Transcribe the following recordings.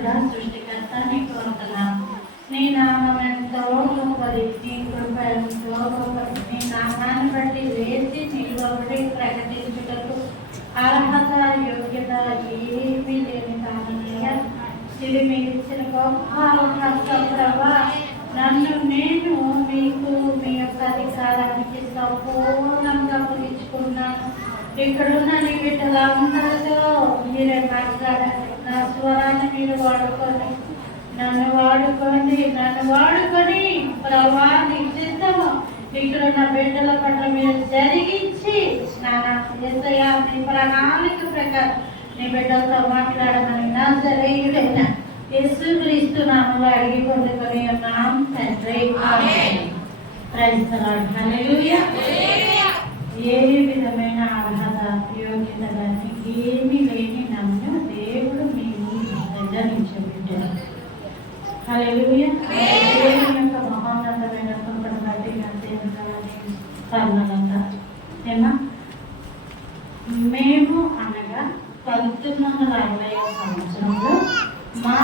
పరిశుద్ధుడా, సృష్టికర్త, నీకు వందనాలు. నీ నామం ఎంతో గొప్పది, నీ కృప ఎంతో గొప్పది. నీ నామాన్ని బట్టి వేసి నిలువబడి ప్రకటించుటకు అర్హత యోగ్యత ఏమీ లేని కానీ ఇది మీరు ఇచ్చిన గొప్ప అవకాశం ప్రభా. నన్ను నేను మీకు మీ యొక్క అధికారానికి సంపూర్ణంగా పిలుచుకున్నాను. ఇక్కడున్న నీ బిడ్డలందరితో మీరే మాట్లాడండి. నా స్వరాన్ని మీరు వాడుకొని నన్ను వాడుకొని ప్రభా నీ చిత్తము ఇక్కడున్న బిడ్డల పట్ల మీరు జరిగించి యేసయ్యా నీ ప్రణాళిక ప్రకారం నీ బిడ్డలతో మాట్లాడమని నజరేయుడైన యేసుక్రీస్తు నామములో అడిగి పొందుకొని ఉన్నాం తండ్రి. Amen. Praise the lord. Hallelujah. ఏ విధమైన అర్హత యోగ్యత కానీ ఏమీ లేని నన్ను దేవుడు మీ దగ్గర నిలిచబెట్టారు. హల్లెలూయా. దేవుని యొక్క మహోన్నతమైన కృపను బట్టి ఏమా మేము అనగా 1960వ సంవత్సరంలో మా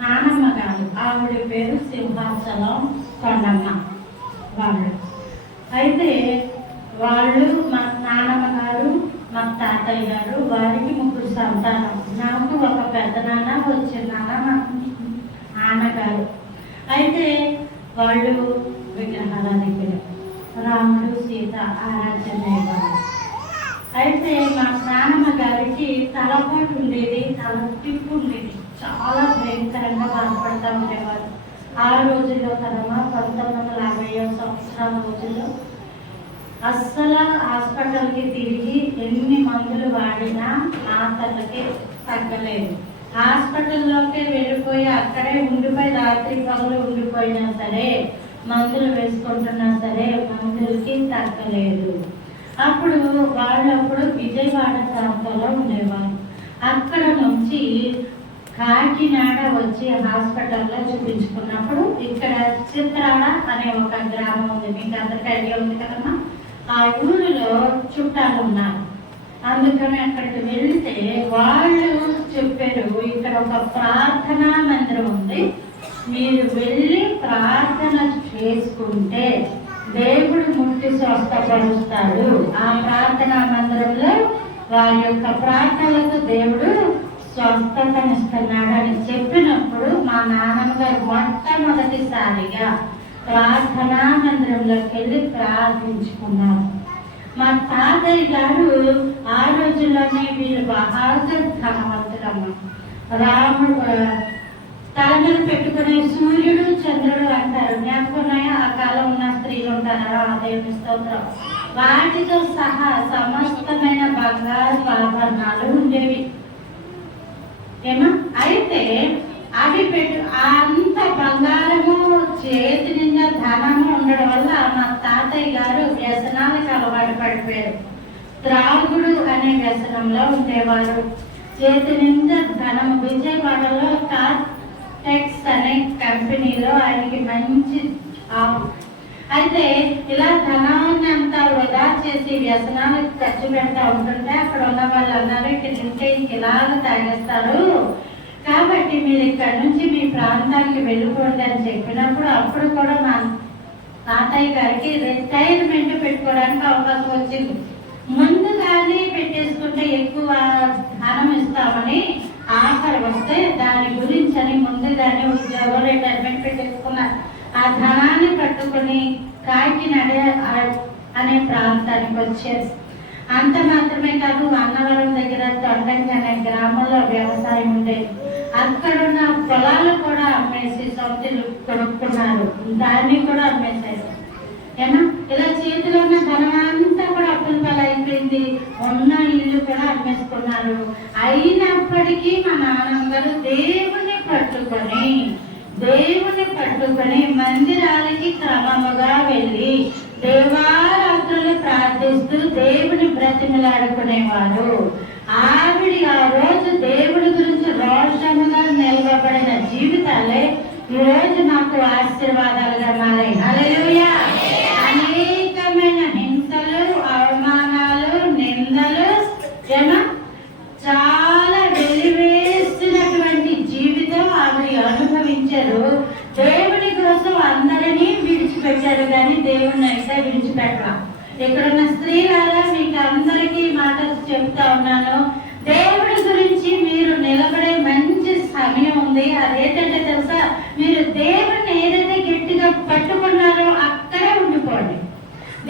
నాన్నమ్మ గారు, ఆవిడ పేరు సింహాచలం కొండమ్మ వాళ్ళు. అయితే వాళ్ళు మా నాన్నమ్మ గారు, మా తాతయ్య గారు, వారికి 3 సంతానం. నాకు ఒక పెద్ద నాన్న, వచ్చిన నాన్న, మా నాన్నగారు. అయితే వాళ్ళు విగ్రహాల దగ్గర రాముడు సీత ఆరాధన. అయితే మా నాన్నమ్మ గారికి తలపాటు ఉండేది, తల తిప్పు ఉండేది, చాలా భయంకరంగా బాధపడుతూ ఉండేవారు. ఆ రోజుల్లో కదమ్మా 1950వ సంవత్సరాల రోజుల్లో అస్సలు హాస్పిటల్కి తిరిగి ఎన్ని మందులు వాడినా నా తలకి తగ్గలేదు. హాస్పిటల్లోకి వెళ్ళిపోయి అక్కడే ఉండిపోయి రాత్రి పగలు ఉండిపోయినా సరే, మందులు వేసుకుంటున్నా సరే మందులకి తగ్గలేదు. అప్పుడు వాళ్ళప్పుడు విజయవాడ ప్రాంతంలో ఉండేవారు. అక్కడ నుంచి కాకినాడ వచ్చి హాస్పిటల్లో చూపించుకున్నప్పుడు ఇక్కడ చిత్రాల అనే ఒక గ్రామం ఉంది, మీకు అందరికీ ఐడియా ఉంది కదమ్మా. ఆ ఊరిలో చుట్టాలు ఉన్నారు. అందుకని అక్కడికి వెళితే వాళ్ళు చెప్పారు, ఇక్కడ ఒక ప్రార్థనా మందిరం ఉంది, మీరు వెళ్ళి ప్రార్థన చేసుకుంటే దేవుడు ముట్టి స్వస్థపరుస్తాడు. ఆ ప్రార్థనా మందిరంలో వారి యొక్క ప్రార్థనలకు దేవుడు స్వస్థతనిస్తున్నాడు అని చెప్పినప్పుడు మా నాన్నమ్మ గారు మొట్టమొదటిసారిగా ప్రార్థనా మందిరంలోకి వెళ్ళి ప్రార్థించుకున్నారు. మా తాతయ్య గారు ఆ రోజుల్లోనే వీళ్ళు బాగా ధనవంతులమ్మ. రాముడు తల మీద పెట్టుకునే సూర్యుడు చంద్రుడు అంటారు, జ్ఞాపకున్నాయా? ఆ కాలం ఉన్న స్త్రీలు ఉంటారా, దేవుని స్తోత్రం. వాటితో సహా సమస్తమైన బంగారు ఆభరణాలు ఉండేవి ఏమా. అయితే అవి అంత బంగారము, చేతి నిండా ధనము ఉండడం వల్ల మా తాతయ్య గారు వ్యసనాలకు అలవాటు పడిపోయారు. త్రాగుడు అనే వ్యసనంలో ఉండేవారు. చేతి నిండా ధనము. విజయవాడలో టెక్స్ అనే కంపెనీలో ఆయనకి మంచి అయితే ఇలా ధనాన్ని అంతా వృధా చేసి వ్యసనాలకు ఖర్చు పెడతా ఉంటుంటే అక్కడ ఉన్న వాళ్ళు అన్నారు, ఇక్కడ ఇలాగ తాగేస్తారు కాబట్టి మీరు ఇక్కడ నుంచి మీ ప్రాంతానికి వెళ్ళిపోండి అని చెప్పినప్పుడు అప్పుడు కూడా మా తాతయ్య గారికి రిటైర్మెంట్ పెట్టుకోవడానికి అవకాశం వచ్చింది. ముందుగానే పెట్టేసుకుంటే ఎక్కువ ధనం ఇస్తామని ఆఫర్ వస్తే దాని గురించి అని ముందుగానే ఉద్యోగం రిటైర్మెంట్ పెట్టేసుకున్నారు. ఆ ధనాన్ని పట్టుకొని కాకినాడ అనే ప్రాంతానికి వచ్చారు. అంత మాత్రమే కాదు, అన్నవరం దగ్గర తొండంగి అనే గ్రామంలో వ్యవసాయం ఉండేది. అక్కడున్న పొలాలు కూడా అమ్మేసి సొంతలు కొనుక్కున్నారు, దాన్ని కూడా అమ్మేశారు. ఏమన్నా ఇలా చేతిలో ఉన్న ధనం అంతా కూడా అప్పుల పాలు అయిపోయింది. ఉన్న ఇల్లు కూడా అమ్మేసుకున్నారు. అయినప్పటికీ మా నాన్నగారు దేవుని పట్టుకొని మందిరాలకి క్రమముగా వెళ్ళి దేవారాత్రులు ప్రార్థిస్తూ దేవుని బ్రతిమలాడుకునేవారు. ఆవిడ ఆ రోజు దేవుడి గురించి రోషముగా నిలవబడిన జీవితాలే ఈ రోజు మాకు ఆశీర్వాదాలుగా మారాయి. హల్లెలూయా. అనేకమైన హింసలు, అవమానాలు, నిందలు, చాలా వెలివేసినటువంటి జీవితం విడిచిపెట్టారు కానీ దేవుణ్ణి అయితే విడిచిపెట్టరా. ఇక్కడున్న స్త్రీలారా మీకు అందరికీ మాటలు చెప్తా ఉన్నాను, దేవుడి గురించి మీరు నిలబడే మంచి సమయం ఉంది. అదేంటంటే తెలుసా, మీరు దేవుణ్ణి ఏదైతే గట్టిగా పట్టుకున్నారో అక్కడే ఉండిపోండి.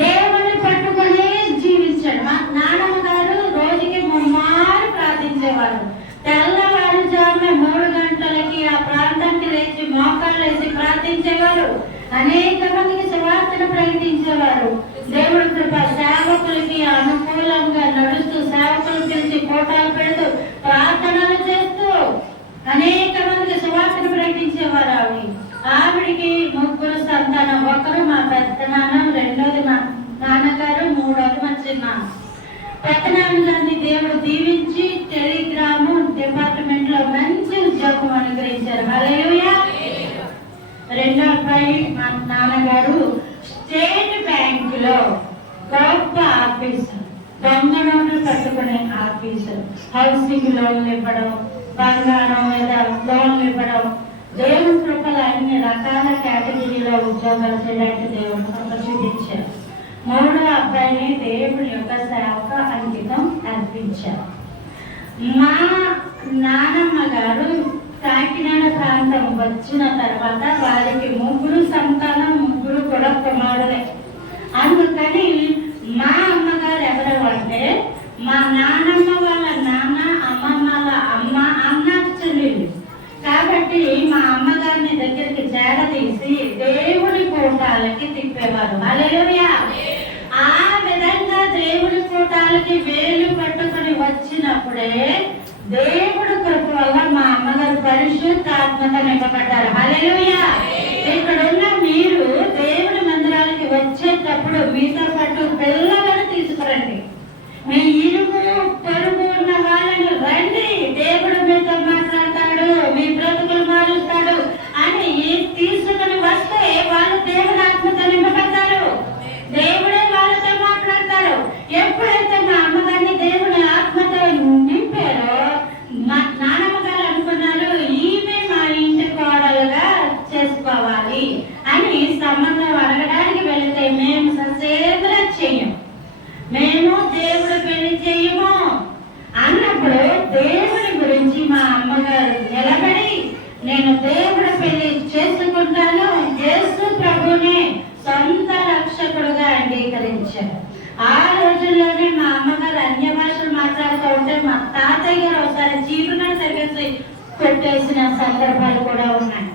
దేవుణ్ణి పట్టుకుని జీవించండి. మా నాన్నమ్మ గారు రోజుకి 3 మారు ప్రార్థించేవారు. తెల్లవారుజామున 3 గంటలకి ఆ ప్రాంతానికి లేచి మోకాళ్ళు వేసి ప్రార్థించేవారు. అనేక మందికి సువార్తను ప్రకటించేవారు. దేవుడి కృప సేవకులకి అనుకూలంగా నడుస్తూ, సేవకులు పిలిచి కోటాలు పెడుతూ, ప్రార్థనలు చేస్తూ అనేక మందికి సువార్తను ప్రకటించేవారు. ఆవిడికి 3 సంతానం. ఒకరు మా పెద్ద నాన్న, రెండోది మా నాన్నగారు, మూడోది మా చిన్న. పెద్ద నాన్నగారిని దేవుడు దీవించి టెలిగ్రాము డిపార్ట్మెంట్ లో మంచి ఉద్యోగం అనుగ్రహించారు. హల్లెలూయా. రెండో అబ్బాయి మా నాన్నగారు స్టేట్ బ్యాంక్ లో గొప్ప ఆఫీసర్, దొంగ నోట్లు కట్టుకునే ఆఫీసర్, హౌసింగ్ లోన్లు ఇవ్వడం, బంగారం మీద లోన్లు ఇవ్వడం, దేవుడి కృపలు అన్ని రకాల కేటగిరీలో ఉద్యోగాలు చేయడానికి దేవుడు కృప చూపించారు. మూడో అబ్బాయిని దేవుడి యొక్క సేవకు అంకితం అర్పించారు. మా నానమ్మ గారు కాకినాడ ప్రాంతం వచ్చిన తర్వాత వారికి 3 సంతానం, 3 కూడా కుమారులే. అందుకని మా అమ్మగారు ఎవరు అంటే మా నానమ్మ వాళ్ళ నాన్న, అమ్మమ్మ వాళ్ళ అమ్మ, అన్న చెల్లెలు. కాబట్టి మా అమ్మగారిని దగ్గరికి చేరదీసి దేవుడి కూటాలకి తిప్పేవారు. హల్లెలూయా. ఆ విధంగా దేవుడి కూటాలకి వేలు పట్టుకుని వచ్చినప్పుడే దేవుడు కృప వల్ల మా అమ్మగారు పరిశుద్ధాత్మతో నింపబడ్డారు. హల్లెలూయా. ఇక్కడ ఉన్న మీరు దేవుడి మందిరాలకి వచ్చేటప్పుడు మీతో పాటు పిల్లలను తీసుకురండి. మీ ఇరుగు పొరుగు ఉన్న వాళ్ళని రండి, దేవుడు మీతో మాట్లాడతాడు, మీ బ్రతుకులు మారుస్తాడు అని తీసుకుని వస్తే వాళ్ళు దేవుడి ఆత్మతో నింపబడతారు. దేవుడే వాళ్ళతో మాట్లాడతారు. ఎప్పుడైతే మా అమ్మగారిని దేవుడి ఆత్మతో నింపారో మా నాన్నమ్మ గారు అనుకున్నారు, ఈమె మా ఇంటి కోడలుగా చేసుకోవాలి అని సంబంధం అడగడానికి వెళితే మేము ససేపులా చెయ్యం, మేము దేవుడు పెళ్లి చెయ్యము అన్నప్పుడు దేవుడి గురించి మా అమ్మగారు నిలబడి నేను దేవుడి పెళ్లి చేసుకుంటాను, యేసు ప్రభునే సొంత రక్షకుడుగా అంగీకరించారు. ఆ రోజుల్లోనే మా అమ్మగారు అన్య భాషలు మాట్లాడుతూ ఉంటే మా తాతయ్య గారు ఒకసారి చీపుగా తరిగేసి కొట్టేసిన సందర్భాలు కూడా ఉన్నాయి.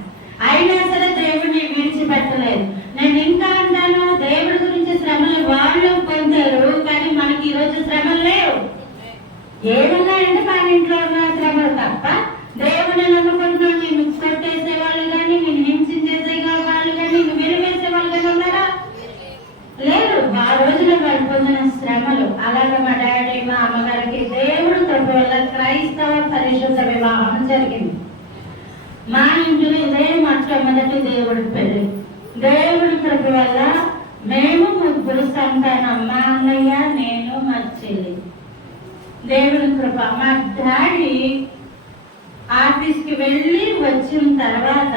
అయినా సరే దేవుడిని విడిచిపెట్టలేదు. నేను ఇంకా అంటాను, దేవుడి గురించి శ్రమలు వాళ్ళు పొందారు కానీ మనకి ఈరోజు శ్రమలు లేవు. ఏమున్నాయంటే మన ఇంట్లో ఉన్న శ్రమలు తప్ప దేవుడిని నమ్ముకుంటున్నాను నిన్ను కొట్టేసే వాళ్ళు కానీ, నిన్ను హింసించేసే వాళ్ళు కానీ, నిన్ను వెలివేసే వాళ్ళు కానీ ఉన్నారా? లేదు. ఆ రోజులో వాళ్ళు పొందిన శ్రమలు. అలాగే మా డాడీ, మా అమ్మగారికి దేవుడు కృప వల్ల క్రైస్తవ పరిశుద్ధ వివాహం జరిగింది. మా ఇంట్లో ఇదే మొట్టమొదటి దేవుడి పెళ్లి. దేవుడి కృప వల్ల మేము 3 సంతానం, మా అన్నయ్య, నేను, మా చెల్లి. దేవుడి కృప. మా డాడీ ఆఫీస్కి వెళ్ళి వచ్చిన తర్వాత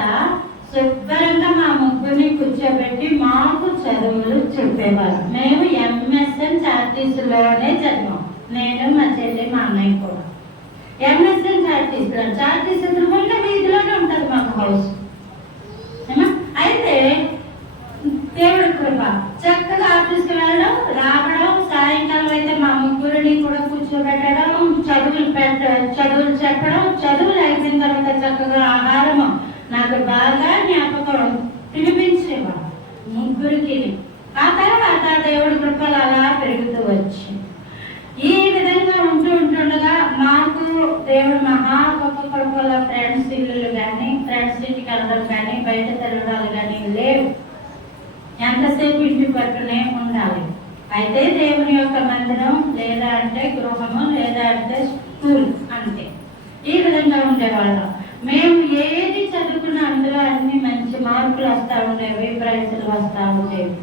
శుభ్రంగా మా ముగ్గురిని కూర్చోబెట్టి మాకు చదువులు చెప్పేవారు. మేము ఎంఎస్ఎన్ చార్టీస్లోనే చదివాం. నేను, మా చెల్లి, మా అన్నయ్య కూడా. ఎంఎస్ఎన్ చార్టీస్ ఉన్న వీధిలోనే ఉంటుంది మాకు హౌస్. అయితే దేవుడి కృప చక్కగా ఆఫీస్కి వెళ్ళడం, రావడం, సాయంకాలం అయితే మా ముగ్గురిని కూడా కూర్చోబెట్టడం, చదువులు చెప్పడం, చదువులు అయిపోయిన తర్వాత చక్కగా ఆహారము నాకు బాగా జ్ఞాపకం తినిపించేవాడు ముగ్గురికి. ఆ తర్వాత దేవుడి కృపలు అలా పెరుగుతూ వచ్చి ఈ విధంగా ఉంటుండగా మాకు దేవుడు మహా గొప్ప కృపల ఫ్రెండ్స్ ఇల్లులు కానీ, ఫ్రెండ్స్ ఇంటికి వెళ్ళడం కానీ, బయట తిరగడాలు కానీ లేవు. ఎంతసేపు ఇంటి పట్టునే ఉండాలి. అయితే దేవుని యొక్క మందిరం లేదా అంటే గృహము లేదా అంటే స్కూల్ అంతే. ఈ విధంగా ఉండేవాళ్ళం. మేము ఏది చదువుకున్నా అందులో అన్ని మంచి మార్కులు వస్తూ ఉండేవి, ప్రైజులు వస్తూ ఉండేవి.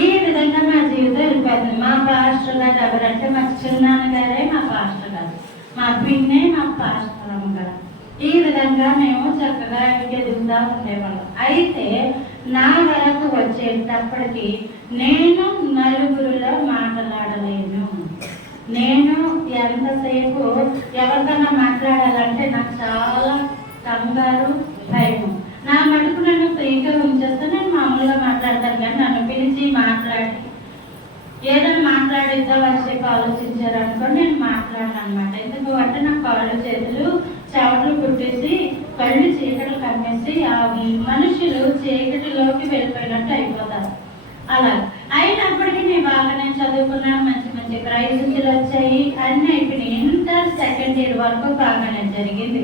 ఈ విధంగా మా జీవితం వెళ్ళిపోతుంది. మా పాస్టర్ గారు ఎవరంటే మా చిన్నాన్నగారే మా పాస్టర్ గారు, మా పిన్నే మా పాస్టర్ అమ్మగారు. ఈ విధంగా మేము చక్కగా ఎదుగుతూ ఉండేవాళ్ళం. అయితే నా వరకు వచ్చేటప్పటికి నేను నలుగురిలో మాట్లాడలేను. నేను ఎంతసేపు ఎవరికన్నా మాట్లాడాలంటే నాకు చాలా కంగారు, భయం. నా మటుకు నన్ను ఫ్రీగా ఉంచేస్తే నేను మామూలుగా మాట్లాడతాను, కానీ నన్ను పిలిచి మాట్లాడి ఏదైనా మాట్లాడిద్దాం వచ్చేపు ఆలోచించారు అనుకోండి, నేను మాట్లాడను అనమాట. ఎందుకు అంటే నాకు కాళ్ళు చేతులు చెవట్లు పుట్టేసి కళ్ళు చీకట్లు కమ్మేసి ఆ మనుషులు చీకటిలోకి వెళ్ళిపోయినట్టు అయిపోతారు. అలా అయినప్పటికీ నేను చదువుకున్నాను, మంచి మంచి ప్రైజులు వచ్చాయి, అన్నీ అయిపోయినాయి. ఇంటర్ సెకండ్ ఇయర్ వరకు బాగానే జరిగింది.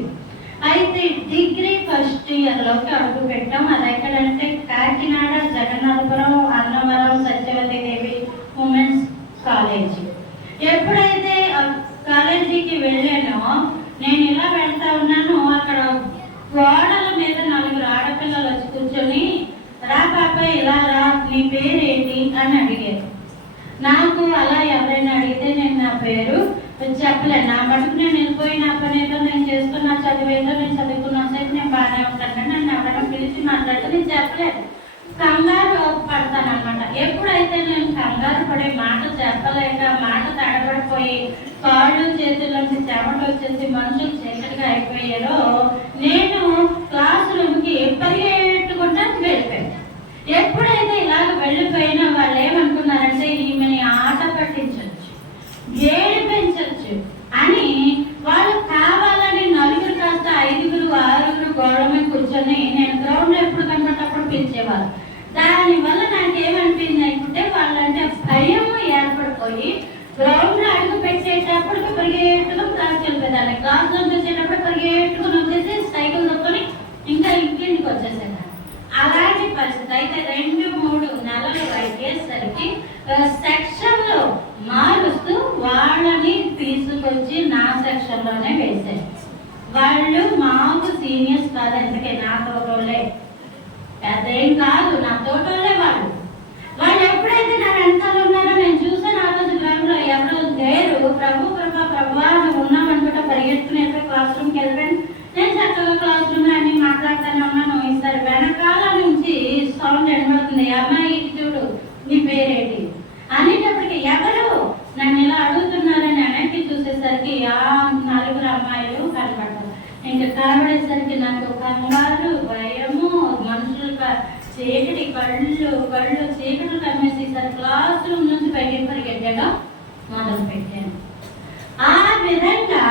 అయితే డిగ్రీ ఫస్ట్ ఇయర్లోకి అడుగు పెట్టాం. అది ఎక్కడంటే కాకినాడ జగన్నాథపురం అన్నవరం సత్యవతి దేవి ఉమెన్స్ కాలేజ్. ఎప్పుడైతే కాలేజీకి వెళ్ళానో నేను ఇలా వెళ్తా ఉన్నాను, అక్కడ గోడల మీద 4 ఆడపిల్లలు వచ్చి కూర్చొని రా పాప ఇలా రా, నీ పేరేంటి అని అడిగారు. నాకు అలా ఎవరైనా అడిగితే నేను నా పేరు చెప్పలేను. నా మటుకు నేను వెళ్ళిపోయి నా పనేదో నేను చేసుకున్నా, చదివేదో నేను చదువుకున్నా సేపు నేను బాగానే ఉంటాను, కానీ నన్ను ఎవరైనా పిలిచి మాట్లాడితే నేను చెప్పలేదు, కంగారు పడతాను అనమాట. ఎప్పుడైతే నేను కంగారు పడే మాట చెప్పలేక మాట తడబడిపోయి కాళ్ళు చేతుల్లోంచి చెమటలు వచ్చేసి మనుషులు చీకటిగా అయిపోయారో నేను క్లాస్ రూమ్కి పరిగెట్టుకుంటా వెళ్ళిపోయాను. ఎప్పుడైతే ఇలాగ వెళ్ళిపోయినా వాళ్ళు ఏమనుకున్నారంటే ఈమెని ఆట పట్టించవచ్చు, ఏడిపించవచ్చు అని వాళ్ళు కావాలని 4 కాస్త 5, 6 గోడ మీద కూర్చొని నేను గ్రౌండ్లో ఎప్పుడు కనబడినప్పుడు పిలిచేవాళ్ళు. దానివల్ల నాకేమనిపింది అంటే వాళ్ళంటే భయం ఏర్పడిపోయి గ్రౌండ్లో అడుగు పెట్టేటప్పుడు పరిగెట్టుకుని క్లాస్కి వెళ్ళిపోయేదాన్ని, క్లాస్లో వచ్చేటప్పుడు పరిగెట్టుకుని వచ్చేసి సైకిల్ తొక్కుని ఇంకా ఇంటికి వచ్చేసేదాన్ని. అలాంటి పరిస్థితి. అయితే 2-3 నెలలు అయ్యేసరికి సెక్షన్లో మారుస్తూ వాళ్ళని తీసుకొచ్చి నా సెక్షన్లోనే వేశారు. వాళ్ళు మాకు సీనియర్స్ కాదు, అందుకే నా తోటోళ్ళే, పెద్దేం కాదు, నా తోటోళ్ళే వాళ్ళు. వాళ్ళు ఎప్పుడైతే నా వెనకాల ఉన్నారో నేను చూసాను. ఆ రోజు గ్రౌండ్లో ఎవరు లేరు. ప్రభు నువ్వు ఉన్నామనుకుంటా పరిగెత్తుకుని క్లాస్ రూమ్కి వెళ్ళిపోయాను. నేను చక్కగా క్లాస్ రూమ్ అన్ని మాట్లాడుతూనే ఉన్నాను. ఈసారి వెనకాల నుంచి సౌండ్ వినబడుతుంది, అమ్మాయి చూడు నీ పేరేంటి అనేటప్పటికి ఎవరు నన్ను ఇలా అడుగుతున్నారని వెనక్కి చూసేసరికి ఆ 4 అమ్మాయిలు కనబడతారు. ఇంకా కనబడేసరికి నాకు కంగారు, భయము, మనుషులు చీకటి కళ్ళు చీకట్లు కమ్మేసేసరి క్లాస్ రూమ్ నుంచి బయటికి పరిగెట్టడం మొదలు పెట్టాను. ఆ విధంగా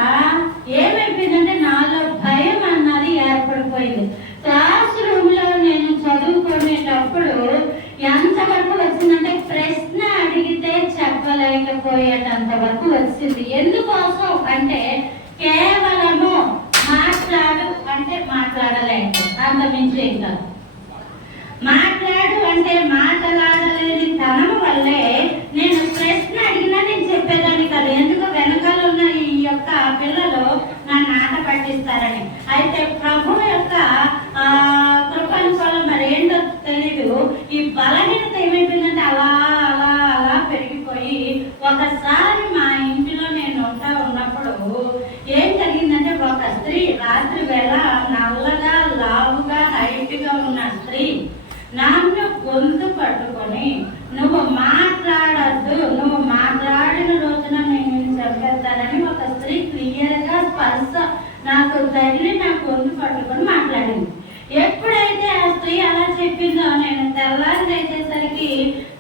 ఏమైపోయిందంటే నాలో భయం అన్నది ఏర్పడిపోయింది. క్లాస్ రూమ్ లో నేను చదువుకునేటప్పుడు ఎంతవరకు వచ్చిందంటే ప్రశ్న అడిగితే చెప్పలేకపోయేటంత వరకు వచ్చింది. ఎందుకోసం అంటే కేవలము మాట్లాడు అంటే మాట్లాడలేదు, అంత మించి ఇంకా మాట్లాడు అంటే మాట్లాడలేని తనం వల్లే నేను ప్రశ్న అడిగినా నేను చెప్పేదాన్ని కాదు. ఎందుకు వెనకాల ఉన్న ఈ యొక్క పిల్లలు నన్ను ఆట పట్టిస్తారని. అయితే ప్రభు యొక్క కృపానుసారం మరి ఏంటో తెలీదు, ఈ బలహీనత ఏమైపోయిందంటే అలా అలా అలా పెరిగిపోయి ఒకసారి మా ఇంటిలో నేను ఉన్నప్పుడు ఏం జరిగిందంటే ఒక స్త్రీ రాత్రి వేళ నల్లగా లావుగా హైట్గా ఉన్న స్త్రీ నన్ను గొంతు పట్టుకొని నువ్వు మాట్లాడద్దు, నువ్వు మాట్లాడిన రోజున నేను చంపేస్తానని ఒక స్త్రీ క్లియర్గా స్పర్శ నాకు తగిలి నా గొంతు పట్టుకొని మాట్లాడింది. ఎప్పుడైతే ఆ స్త్రీ అలా చెప్పిందో నేను తెల్లారి లేచేసరికి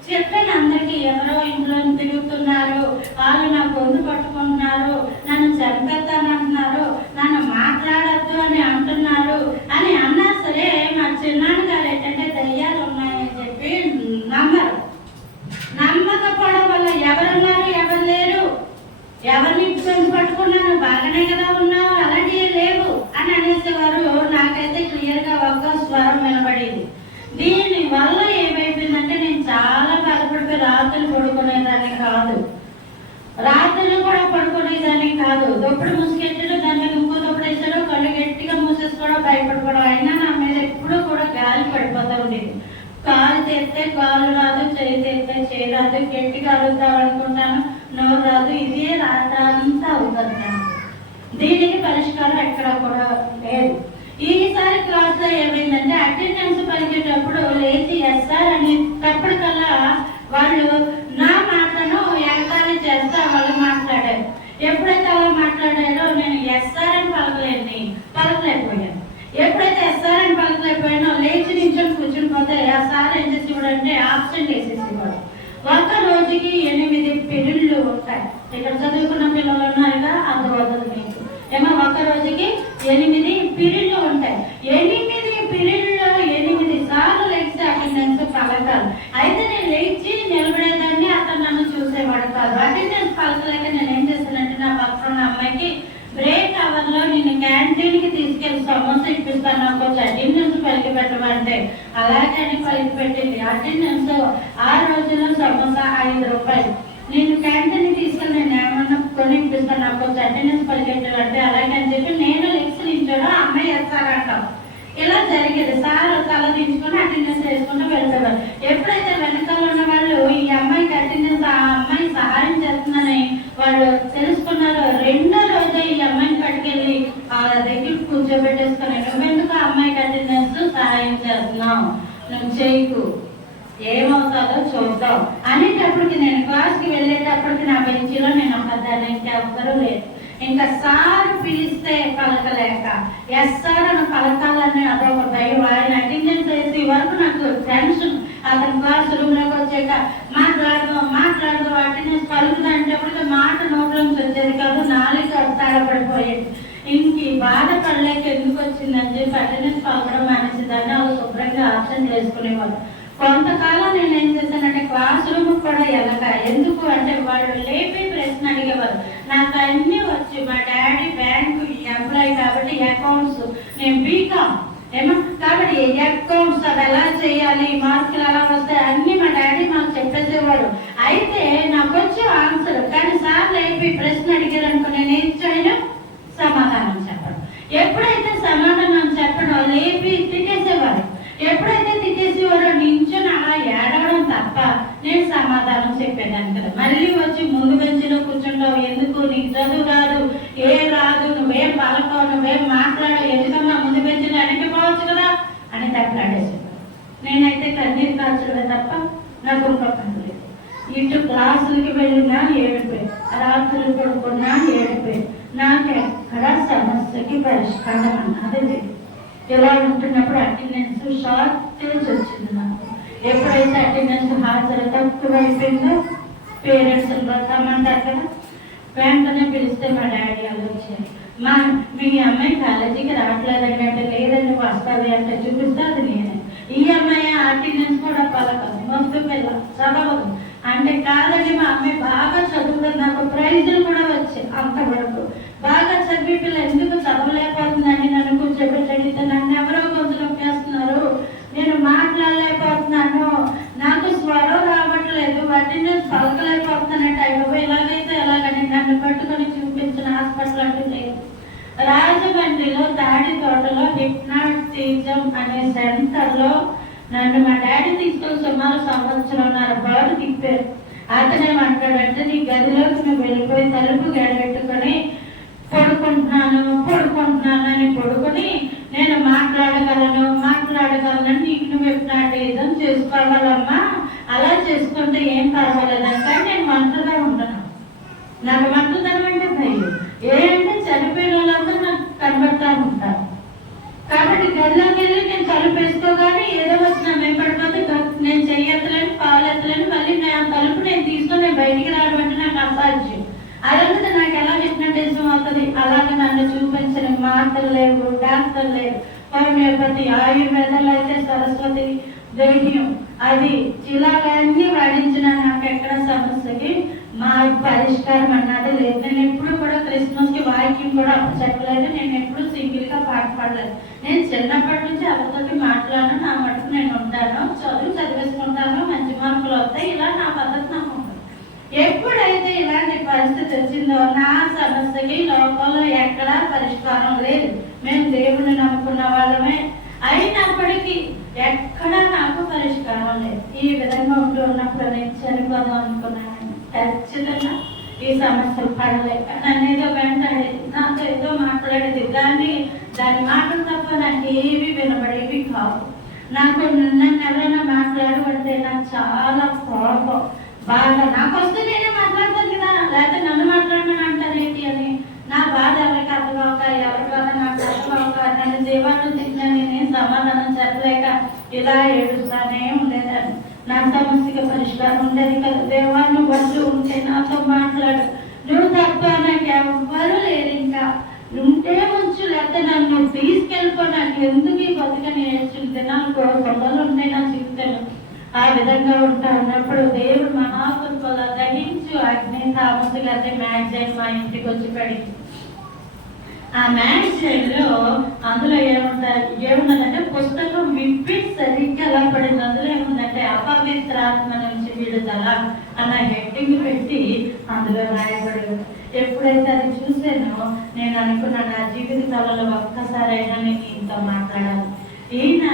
చెప్పాను అందరికీ, ఎవరో ఇంట్లో తిరుగుతున్నారు, వాళ్ళు నా గొంతు పట్టుకుంటున్నారు, నన్ను చంపేస్తానంటున్నారు, నన్ను మాట్లాడద్దు అని అంటున్నారు అని అన్నా సరే మా చిన్నాన్న గారు ఏంటంటే దయ్యాలు ఉన్నాయని చెప్పి నమ్మరు. నమ్మకపోవడం వల్ల ఎవరున్నారు ఎవరు లేరు, ఎవరిని గొంతు పట్టుకున్నాను బాగానే కదా ఉన్నావు, అలాంటివి లేవు అని అనేసేవారు. నాకైతే క్లియర్గా ఒక స్వరం వినబడింది. దీని వల్ల ఏమైపోయిందంటే నేను చాలా బాధపడిపోయి రాత్రులు పడుకునేదాన్ని కాదు, రాత్రులు కూడా పడుకునేదాన్ని కాదు. దొప్పుడు ముసుకెట్టడం, దాని మీద ఇంకో దొప్పుడు వేసాడు, కళ్ళు గట్టిగా మూసేసుకోవడం, భయపడిపోవడం. అయినా నా మీద ఎప్పుడూ కూడా గాలి పడిపోతూ ఉండేది. కాలు తెస్తే కాలు రాదు, చేయి తెస్తే చేయి రాదు, గట్టిగా అడుగుతాం అనుకుంటాను, నోరు రాదు. ఇదే రాత్రి అంతా అవుతుంది. దీనికి పరిష్కారం ఎక్కడ కూడా లేదు. ఈసారి క్లాస్ లో ఏమైందంటే అటెండెన్స్ పలికేటప్పుడు లేచి ఎస్ఆర్ అని తప్పటికల్లా వాళ్ళు నా మాటను ఎగతాళి చేస్తా వాళ్ళు మాట్లాడారు. ఎప్పుడైతే అలా మాట్లాడారో నేను ఎస్ఆర్ అని పలకలేకపోయాను. ఎప్పుడైతే ఎస్ఆర్ అని పలకలేకపోయానో లేచి నించొని కూర్చుని పోతే ఆ సార్ ఏం చేసేవాడు అంటే ఆబ్సెంట్ వేసేసేవాడు. ఒక రోజుకి 8 పీరియడ్లు ఉంటాయి. ఇక్కడ చదువుకున్న పిల్లలు ఉన్నారుగా అర్థమవుతుంది మీకు. ఏమో ఒక రోజుకి 8 పీరియడ్లు ఉంటాయి. 8 పీరియడ్లో 8 సార్లు లెగ్స్ అటెండెన్స్ పలకాలి. అయితే నేను లేచి నిలబడేదాన్ని, అతను నన్ను చూసేవాడు కాదు. అటెండెన్స్ పలకలేక నేను ఏం చేశానంటే నా పక్కన ఉన్న అమ్మాయికి బ్రేక్ అవర్ లో నేను క్యాంటీన్ కి తీసుకెళ్లి సమోసా ఇప్పిస్తాను, నాకు కొంచెం అటెండెన్స్ పలికి పెట్టమంటే అలాగే అని పలికి పెట్టింది. అటెండెన్స్ ఆ రోజుల్లో సమోసా 5 రూపాయలు. నేను క్యాంటీన్ తీసుకెళ్ళి నేను ఏమన్నా కొని ఇప్పిస్తాను, నాకు కొంచెం అటెండెన్స్ పలికెట్టాలంటే అలాగే అని చెప్పి నేను లెక్స్ నించాడు, అమ్మాయి వేస్తారంటాం. ఇలా జరిగేది. సార్ తల దించుకొని అటెండెన్స్ వేసుకుంటూ వెళ్తారు. ఎప్పుడైతే వెనకాల ఉన్న వాళ్ళు ఈ అమ్మాయికి అటెండెన్స్ ఆ అమ్మాయి సహాయం చేస్తుందని వాళ్ళు తెలుసుకున్నారో, రెండో రోజే ఈ అమ్మాయిని పట్టుకెళ్ళి ఆ దగ్గర కూర్చోబెట్టేసుకుని నువ్వెందుకు ఆ అమ్మాయికి అటెండెన్స్ సహాయం చేస్తున్నావు, నువ్వు చేయకు, ఏమవుతుందో చూద్దాం అనేటప్పటికి నేను క్లాస్కి వెళ్ళేటప్పటికి నా బెంచీలో నేను ఒకదాన్ని, ఇంకెవ్వరూ లేదు. ఇంకా సార్ పిలిస్తే పలకలేక ఎస్ఆర్ అని పలకాలని అదొక భయం. ఆయన అటెండెన్స్ వేసే వరకు నాకు టెన్షన్. అతను క్లాస్ రూమ్ లోకి వచ్చాక మాట్లాడదు అటెండెన్స్ పలుకుదంటేప్పటికి మాట నోట్లోంచి వచ్చేది కాదు, నాలుగు తడబడిపోయేది. ఇంక బాధపడలేక ఎందుకు వచ్చిందని చెప్పి అటెండెన్స్ పలకడం మానేసిందని వాళ్ళు శుభ్రంగా ఆప్షన్ చేసుకునేవాళ్ళు. కొంతకాలం నేను ఏం చేశానంటే క్లాస్ రూమ్ కూడా వెళ్ళక, ఎందుకు అంటే వాళ్ళు లేపి ప్రశ్న అడిగేవారు. నాకు అన్ని వచ్చి, మా డాడీ బ్యాంకు ఎంప్లాయీ కాబట్టి అకౌంట్స్, నేను బీకామ్ ఏమో కాబట్టి అకౌంట్స్ అది ఎలా చేయాలి, మార్కులు ఎలా వస్తాయి అన్ని మా డాడీ మాకు చెప్పేసేవాడు. అయితే నాకు వచ్చి ఆన్సర్, కానీ సార్ లేపి ప్రశ్న అడిగారు అనుకో నేను ఏం చేయను, సమాధానం చెప్పడం. ఎప్పుడైతే సమాధానం చెప్పడం లేపి తిట్టేసేవారు. ఎప్పుడైతే తిట్టేసేవారో నించుని అలా ఏడవడం తప్ప నేను సమాధానం చెప్పేదాన్ని కదా. మళ్ళీ వచ్చి ముందు బెంచ్లో కూర్చుంటావు, ఎందుకు నీకు చదువు రాదు, రాదు, నువ్వేం పలకవు, నువ్వేం మాట్లాడవు, ఎందుకమ్మా ముందు బెంచ్లో వెనక్కిపోవచ్చు కదా అని తప్పలాడేసేవారు. నేనైతే కన్నీరు కాల్చడమే తప్ప నాకు ఇంకో పని లేదు. ఇటు క్లాసులకి వెళ్ళినా ఏడిపోయి, రాత్రులు పడుకున్నా ఏడిపోయి, నాకు ఎక్కడ సమస్యకి పరిష్కారం అన్నది ఇలా ఉంటున్నప్పుడు అటెండెన్స్ షార్టేజ్ వచ్చింది నాకు. ఎప్పుడైతే అటెండెన్స్ హాజరు తక్కువ అయిపోయిందో పేరెంట్స్ రమ్మంటారు కదా, వెంటనే పిలిస్తే మా డాడీ అలా వచ్చారు. మీ అమ్మాయి కాలేజీకి రావట్లేదండి అంటే, లేదండి వస్తుంది అంటే చూపిస్తే అది నేనే. ఈ అమ్మాయి అటెండెన్స్ కూడా పలకదు, మొదటి పిల్ల చదవదు అంటే, కాదండి మా అమ్మాయి బాగా చదువుతుంది, నాకు ప్రైజులు కూడా వచ్చాయి. అంతవరకు బాగా చదివి పిల్ల ఎందుకు చదవలేకపోతుందని నన్ను కూర్చోబెట్టడితే నన్ను ఎవరో కొంచెం చేస్తున్నారు, నేను మాట్లాడలేకపోతున్నాను, నాకు స్వరం రావట్లేదు, అటెండెన్స్ పలకలేకపోతున్నానంటే అయ్యో ఇలాగైతే ఎలాగని నన్ను పట్టుకొని చూపించిన హాస్పిటల్ అంటే లేదు. రాజమండ్రిలో తాడి తోటలో హిప్నాటిజం అనే సెంటర్లో నన్ను మా డాడీ తీసుకొని సుమారు 1.5 సంవత్సరాలు తిప్పారు. అతనేమంటాడంటే, నీ గదిలోకి నువ్వు వెళ్ళిపోయి తలుపు గడబెట్టుకొని పడుకుంటున్నాను అని పడుకొని నేను మాట్లాడగలను నీకు నువ్వు హిప్నాటిజం చేసుకోవాలమ్మా, అలా చేసుకుంటే ఏం పర్వాలేదంటే నేను మంటగా ఉండను. నాకు మంటదనం అంటే భయం. ఏంటంటే చనిపోయిన వాళ్ళందరూ నాకు కనబడతా ఉంటారు. కాబట్టి గదిలోకి వెళ్ళి నేను తలుపు వేసుకోగానే ఏదో వచ్చినా మేము పడిపోతే నేను చెయ్యెత్తలేను, పాలెత్తలేను, మళ్ళీ నా తలుపు నేను తీసుకొని బయటికి రావడం అంటే నాకు అసాధ్యం. అలాగే నాకు ఎలా హిప్నటిజం అవుతుంది. అలాగే నన్ను చూపించిన మాటలు లేవు, డాక్టర్లు లేవు, హోమియోపతి, ఆయుర్వేదంలో అయితే సరస్వతి వైద్యం అది ఇలాగన్నీ వాడించిన నాకు ఎక్కడ సమస్యకి మా పరిష్కారం అన్నది లేదు. నేను ఎప్పుడు కూడా క్రిస్మస్ కి వాక్యం కూడా అప్పుడు చెప్పలేదు. నేను ఎప్పుడు సింగిల్ గా పాట పాడలేదు. నేను చిన్నప్పటి నుంచి ఎవరితోటి మాట్లాడను, నా మటుకు నేను ఉంటాను, చదివేసుకుంటాను, మంచి మార్కులు వస్తాయి, ఇలా నా పద్ధతి నాకు ఉంటుంది. ఎప్పుడైతే ఇలాంటి పరిస్థితి వచ్చిందో నా సమస్యకి లోకంలో ఎక్కడా పరిష్కారం లేదు. మేము దేవుని నమ్ముకున్న వాళ్ళమే అయినప్పటికీ ఎక్కడా నాకు పరిష్కారం లేదు. ఈ విధంగా ఉన్నప్పుడు నేను చనిపోదాం అనుకున్నాను. ఖచ్చితంగా ఈ సమస్యలు పడలేక నన్ను ఏదో వెంటాడేది, నాతో ఏదో మాట్లాడేది, దాని మాటలు తప్ప నాకు ఏవి వినబడేవి కావు. నాకు నన్ను ఎవరైనా మాట్లాడబడితే నాకు చాలా కోపం బాగా. నాకు వస్తే నేనే మాట్లాడతాను కదా, లేకపోతే నన్ను మాట్లాడమని అంటారు ఏంటి అని. నా బాధ ఎవరికి అర్థమవుక, ఎవరి బాధ నాకు అర్థమవుక, నన్ను జీవాన్ని తిన్నా నేనేం సమాధానం చెప్పలేక ఇలా ఏడుస్తానే ఉండేదాన్ని. నా సమస్యకి పరిష్కారం ఉండేది కదా. దేవాన్ని వడ్లు ఉంటే నాతో మాట్లాడు, నువ్వు తప్ప నాకు ఎవ్వరూ లేరు, ఇంకా ఉంటే ఉంచు, లేకపోతే నన్ను తీసుకెళ్ళిపో, నాకు ఎందుకు ఈ బతుకని నేర్చుంటే నాకు కొండలు ఉంటాయి నా జీవితంలో. ఆ విధంగా ఉంటా ఉన్నప్పుడు దేవుడు మహాకృపలో దహించు అగ్ని తామస్ గారి మ్యాగజైన్ మా ఇంటికి వచ్చి పడింది. ఆ మ్యాగజైన్ లో అందులో ఏమున్నదంటే పుస్తకం విప్పి సరిగ్గా ఎలా పడింది. అందులో ఏముందంటే అపవిత్రాత్మ నుంచి విడుదల అన్న హెడ్డింగ్ పెట్టి అందులో రాయబడి. ఎప్పుడైతే అది చూసానో నేను అనుకున్నా, నా జీవిత కాలంలో ఒక్కసారైనా నేను ఇంత మాట్లాడాలి. ఈయన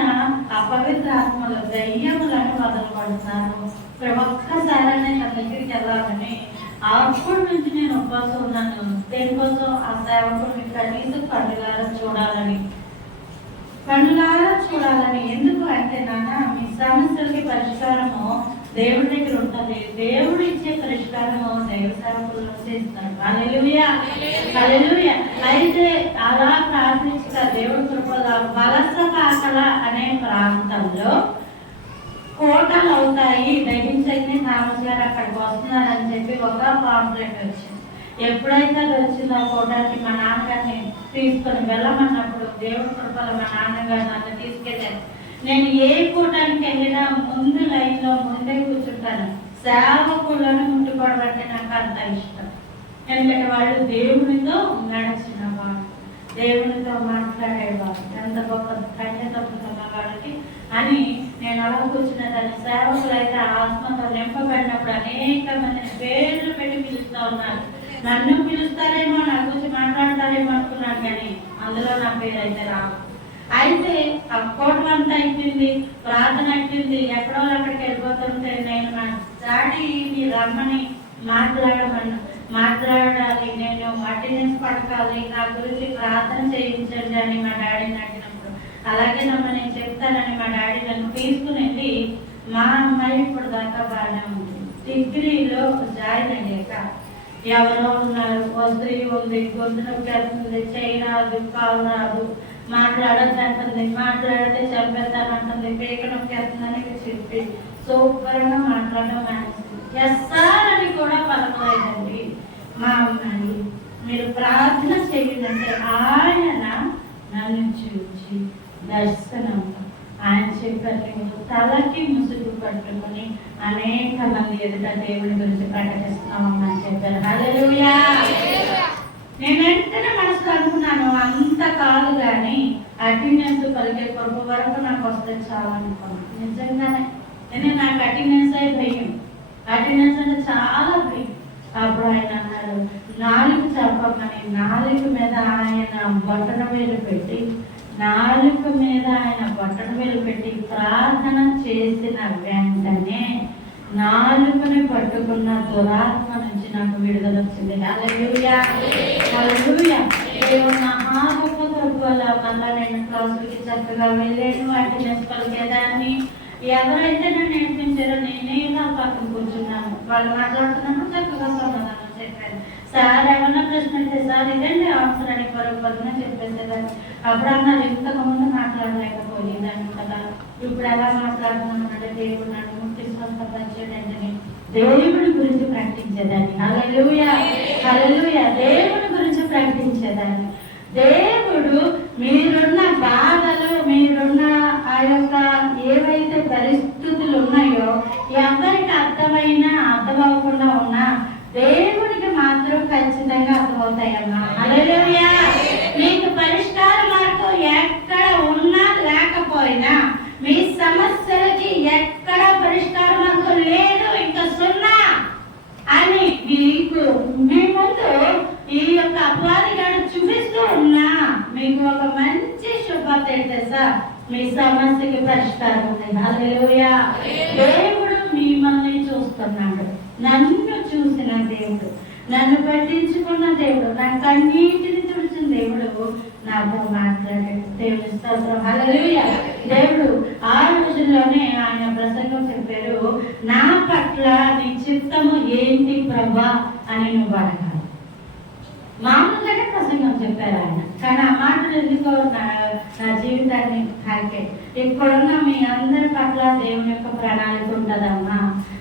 అపవిత్ర ఆత్మలు దయ్యములను వదలబడుతున్నాను, ఒక్కసారైనా నా దగ్గరికి వెళ్ళాలని. అప్పటి నుంచి నేను ఉపవాసం ఉన్నాను. దేనికోసం? ఆ సేవకుడిని కనీసం కన్నులారా చూడాలని. ఎందుకు అంటే నాన్న, మీ సమస్యలకి పరిష్కారము దేవుడి దగ్గర ఉంటుంది. దేవుడు ఇచ్చే పరిష్కారము దైవ సేవకుల్లో చేస్తాడు. హల్లెలూయా, హల్లెలూయా. అయితే అలా ప్రార్థించగా దేవుడి కృపలో వలసపాకల అనే ప్రాంతంలో కోటలు అవుతాయి, దహించని థామస్ గారు అక్కడికి వస్తున్నారని చెప్పి ఒక పాంప్లెట్ వచ్చింది. ఎప్పుడైతే అది వచ్చిందో ఆ కోటానికి మా నాన్నగారిని తీసుకొని వెళ్ళమన్నప్పుడు దేవుడి కృపలో మా నాన్నగారు నన్ను తీసుకెళ్ళారు. నేను ఏ కూటానికి వెళ్ళినా ముందు లైన్లో ముందే కూర్చుంటాను. సేవకులను ముట్టుకోవడం అంటే నాకు అంత ఇష్టం. ఎందుకంటే వాళ్ళు దేవునితో నడిచిన వాళ్ళు, దేవునితో మాట్లాడేవాళ్ళు. ఎంత గొప్ప కన్యత వాళ్ళకి అని నేను అలా కూర్చున్న దాన్ని. సేవకులు అయితే ఆత్మతో నింపబడినప్పుడు అనేక మందిని పేర్లు పెట్టి పిలుస్తూ ఉన్నారు. నన్ను పిలుస్తారేమో, నా గురించి మాట్లాడతారేమో అనుకున్నాను, కానీ అందులో నా పేరు అయితే రాదు. అయితే ఆ కోటం అంతా అయిపోయింది, ప్రార్థన అయిపోయింది. ఎక్కడో అక్కడికి వెళ్ళిపోతుంటే నేను మా డాడీని రమ్మని మాట్లాడాలి, నేను అటెండెన్స్ పడకాలి, నా గురించి ప్రార్థన చేయించండి అని మా డాడీని అడిగినప్పుడు, అలాగేనమ్మా నేను చెప్తానని మా డాడీ నన్ను తీసుకుని వెళ్ళి, మా అమ్మాయి ఇప్పుడు దాకా బాగానే ఉంది, డిగ్రీలో జాయిన్ అయ్యాక ఎవరో ఉన్నారు, ఓ స్త్రీ ఉంది, గొంతు నొప్పి వస్తుంది, చేయి రాదు, కాలు రాదు, మాట్లాడద్దంటుంది, మాట్లాడితే చంపేస్తానంటుంది, పేక నొప్పి వస్తుందని చెప్పి సూపర్గా మాట్లాడడం మానేసింది. ఎస్ఆర్ అని కూడా పలకలేదండి మా అమ్మాయి. మీరు ప్రార్థన చేయాలంటే ఆయన నన్ను చూచి దర్శనం ఆయన చెప్పారు, తలకి ముసుగు పట్టుకుని అనేక మంది ఎదుట దేవుని గురించి ప్రకటిస్తున్నామని చెప్పారు. హల్లెలూయా. నేను వెంటనే మనసులో అనుకున్నాను, అంత కాదు కానీ అటెండెన్స్ కలిగే కొరకు వరకు నాకు వస్తే చాలా అనుకున్నాను. నిజంగానే నాకు అటెండెన్స్ అయి భయం, అటెండెన్స్ అంటే చాలా భయం. అప్పుడు ఆయన అన్నారు, నాలుగు చెప్పమని. నాలుగు మీద ఆయన బొటన వేలు పెట్టి, ప్రార్థన చేసిన వెంటనే నాలుగుని పట్టుకున్న దురాత్మ నుంచి నాకు విడుదల వచ్చింది. హల్లెలూయా, హల్లెలూయా. దేవుని మహాగొప్ప కృప వల్ల మళ్ళా నేను క్లాసులకి చక్కగా వెళ్ళాను, అటెండెన్స్ కలిగేదాన్ని. ఎవరైతే నన్ను నేర్పించారో నేనే నా పక్కన కూర్చున్నాను, వాళ్ళు మాట్లాడుతున్నాను, చక్కగా సమాధానం చెప్పాను. సార్ ఏమన్నా ప్రశ్న అయితే సార్ ఇదండి ఆన్సర్ అని పొరపాటుగా చెప్పేసేదాన్ని. అప్పుడు అన్నారు, ఇంతకు ముందు మాట్లాడలేకపోయేదాన్ని కదా, ఇప్పుడు ఎలా మాట్లాడుతున్నాను అంటే దేవుడు నన్ను ముక్తి స్వస్థపరిచేదండి, దేవుడి గురించి ప్రకటించేదాన్ని. హల్లెలూయా, హల్లెలూయా. దేవుడి గురించి ప్రకటించేదాన్ని. దేవుడు మీరున్న బాధలు, మీరున్న ఆ యొక్క ఏవైతే పరిస్థితులు ఉన్నాయో ఎవరికి అర్థమైనా అర్థమవకుండా ఉన్నా దేవుడికి మాత్రం ఖచ్చితంగా అర్థమవుతాయమ్మా. హల్లెలూయా. మీకు పరిష్కార మార్గం ఎక్కడ ఉన్నా లేకపోయినా, మీ సమస్యలకి ఎక్కడ పరిష్కార మార్గం లేదు, ఇంకా సున్నా అని మీకు మీ ముందు ఈ యొక్క అపవాదిగాడు చూపిస్తూ ఉన్నా, మీకు ఒక మంచి శుభార్త ఏంటంటే సార్, మీ సమస్యకి పరిష్కారం ఉంది. హల్లెలూయా. దేవుడు మిమ్మల్ని చూస్తున్నాడు. నన్ను చూసిన దేవుడు, నన్ను పట్టించుకున్న దేవుడు, నా కన్నీటిని తుడిచిన దేవుడు నాతో మాట్లాడాడు. దేవుని స్తోత్రం. హల్లెలూయా. దేవుడు 6 రోజుల్లోనే ఆయన ప్రసంగం చెప్పారు, నా పట్ల నీ చిత్తము ఏంటి ప్రభా అని నువ్వు అడగాలి. మామూలుగానే ప్రసంగం చెప్పారు ఆయన, కానీ ఆ మాటలు ఎందుకో నా జీవితాన్ని తాకే. ఇప్పుడున్న మీ అందరి పట్ల దేవుని యొక్క ప్రణాళిక ఉంటుందమ్మా.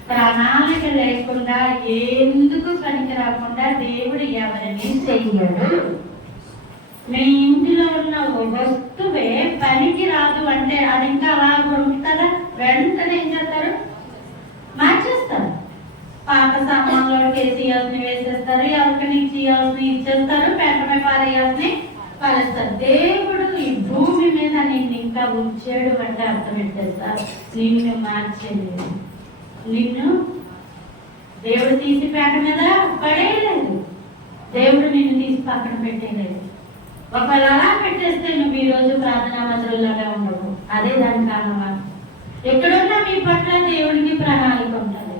ప్రణాళిక లేకుండా ఎందుకు పనికి రాకుండా దేవుడు ఎవరిని చెయ్యడు. మీ ఇంటిలో ఉన్న వస్తువే పనికి రాదు అంటే అది ఇంకా అలా ఉంటుందా? వెంటనే ఏం చేస్తారు? మార్చేస్తారు. పాత సామాన్లోకి వేసేయాల్సిన వేసేస్తారు, ఎవరికి చేయాల్సిన ఇచ్చేస్తారు, పెంటమే పారేయాల్సిన పారేస్తారు. దేవుడు ఈ భూమి మీద నిన్ను ఇంకా ఉంచాడు అంటే అర్థం పెట్టేస్తారు, నిన్ను మార్చలేదు. నిన్ను దేవుడు తీసి పేట మీద పడేయలేదు, దేవుడు నిన్ను తీసి పక్కన పెట్టేయలేదు. ఒకవేళ అలా పెట్టేస్తే నువ్వు ఈ రోజు ప్రార్థనా మందిరంలోనే ఉండవు. అదే దాని కారణమా? ఎక్కడున్నా మీ పట్ల దేవుడికి ప్రణాళిక ఉంటుంది,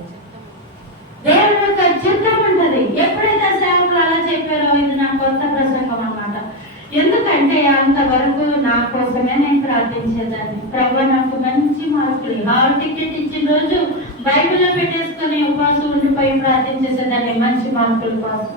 దేవుడి యొక్క చిత్తం ఉంటుంది. ఎప్పుడైతే సేవకులు అలా చెప్పారో ఇది నా కొత్త ప్రసంగం అన్నమాట. ఎందుకంటే అంతవరకు నా కోసమే నేను ప్రార్థించేదాన్ని. ప్రభు నాకు మంచి మార్కులు, హాల్ టికెట్ ఇచ్చిన రోజు బైబిల్లో పెట్టేసుకొని ఉపవాసం ఉండిపోయి ప్రార్థించేసేదాన్ని మంచి మార్కుల కోసం.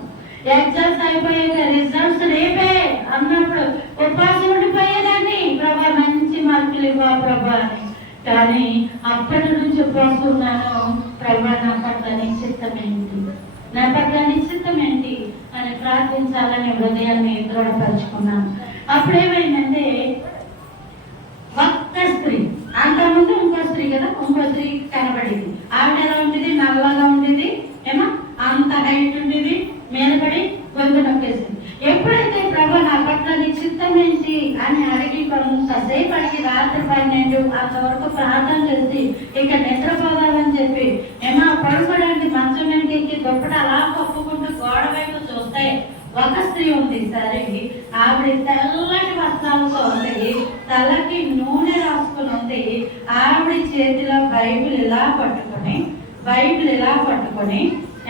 ఎగ్జామ్స్ అయిపోయాక రిజల్ట్స్ రేపే అన్నప్పుడు ఉపవాసం ఉండిపోయేదాన్ని, ప్రభా మంచి మార్కులు ఇవ్వ ప్రభా అని. కానీ అప్పటి నుంచి ఉపవాసం ఉన్నాను, ప్రభా నా పట్ల నిశ్చిత్తం ఏంటి, నా పట్ల నిశ్చిత్తం ఏంటి అని ప్రార్థించాలని హృదయాన్ని దృఢపరుచుకున్నాను. అప్పుడేమైందంటే ఒక్క స్త్రీ, అంతకుముందు ఇంకో స్త్రీ కదా, ఇంకో స్త్రీ కనబడింది. ఆవిడ ఎలా ఉండేది? నల్లగా ఉండేది, ఏమో అంత హైట్ ఉండేది, మీదపడి గొంతు నొక్కేసింది. ఎప్పుడైతే ప్రభు నా పట్ల నీ చిత్తం ఏంటి అని అడిగి కొంతసేపు అడిగి రాత్రి 12 అంతవరకు ప్రార్థన చేసి ఇక నిద్రపోవాలని చెప్పి ఏమో పడుకోవడానికి మంచం ఇంటికి దుప్పటి అలా కప్పుకుంటూ గోడ వైపు చూస్తే ఒక స్త్రీ ఉంది. సరే, ఆవిడ తెల్లటి వస్త్రాలతో ఉంది, తలకి నూనె రాసుకుని ఉంది. ఆవిడ చేతిలో బైబిల్ ఇలా పట్టుకొని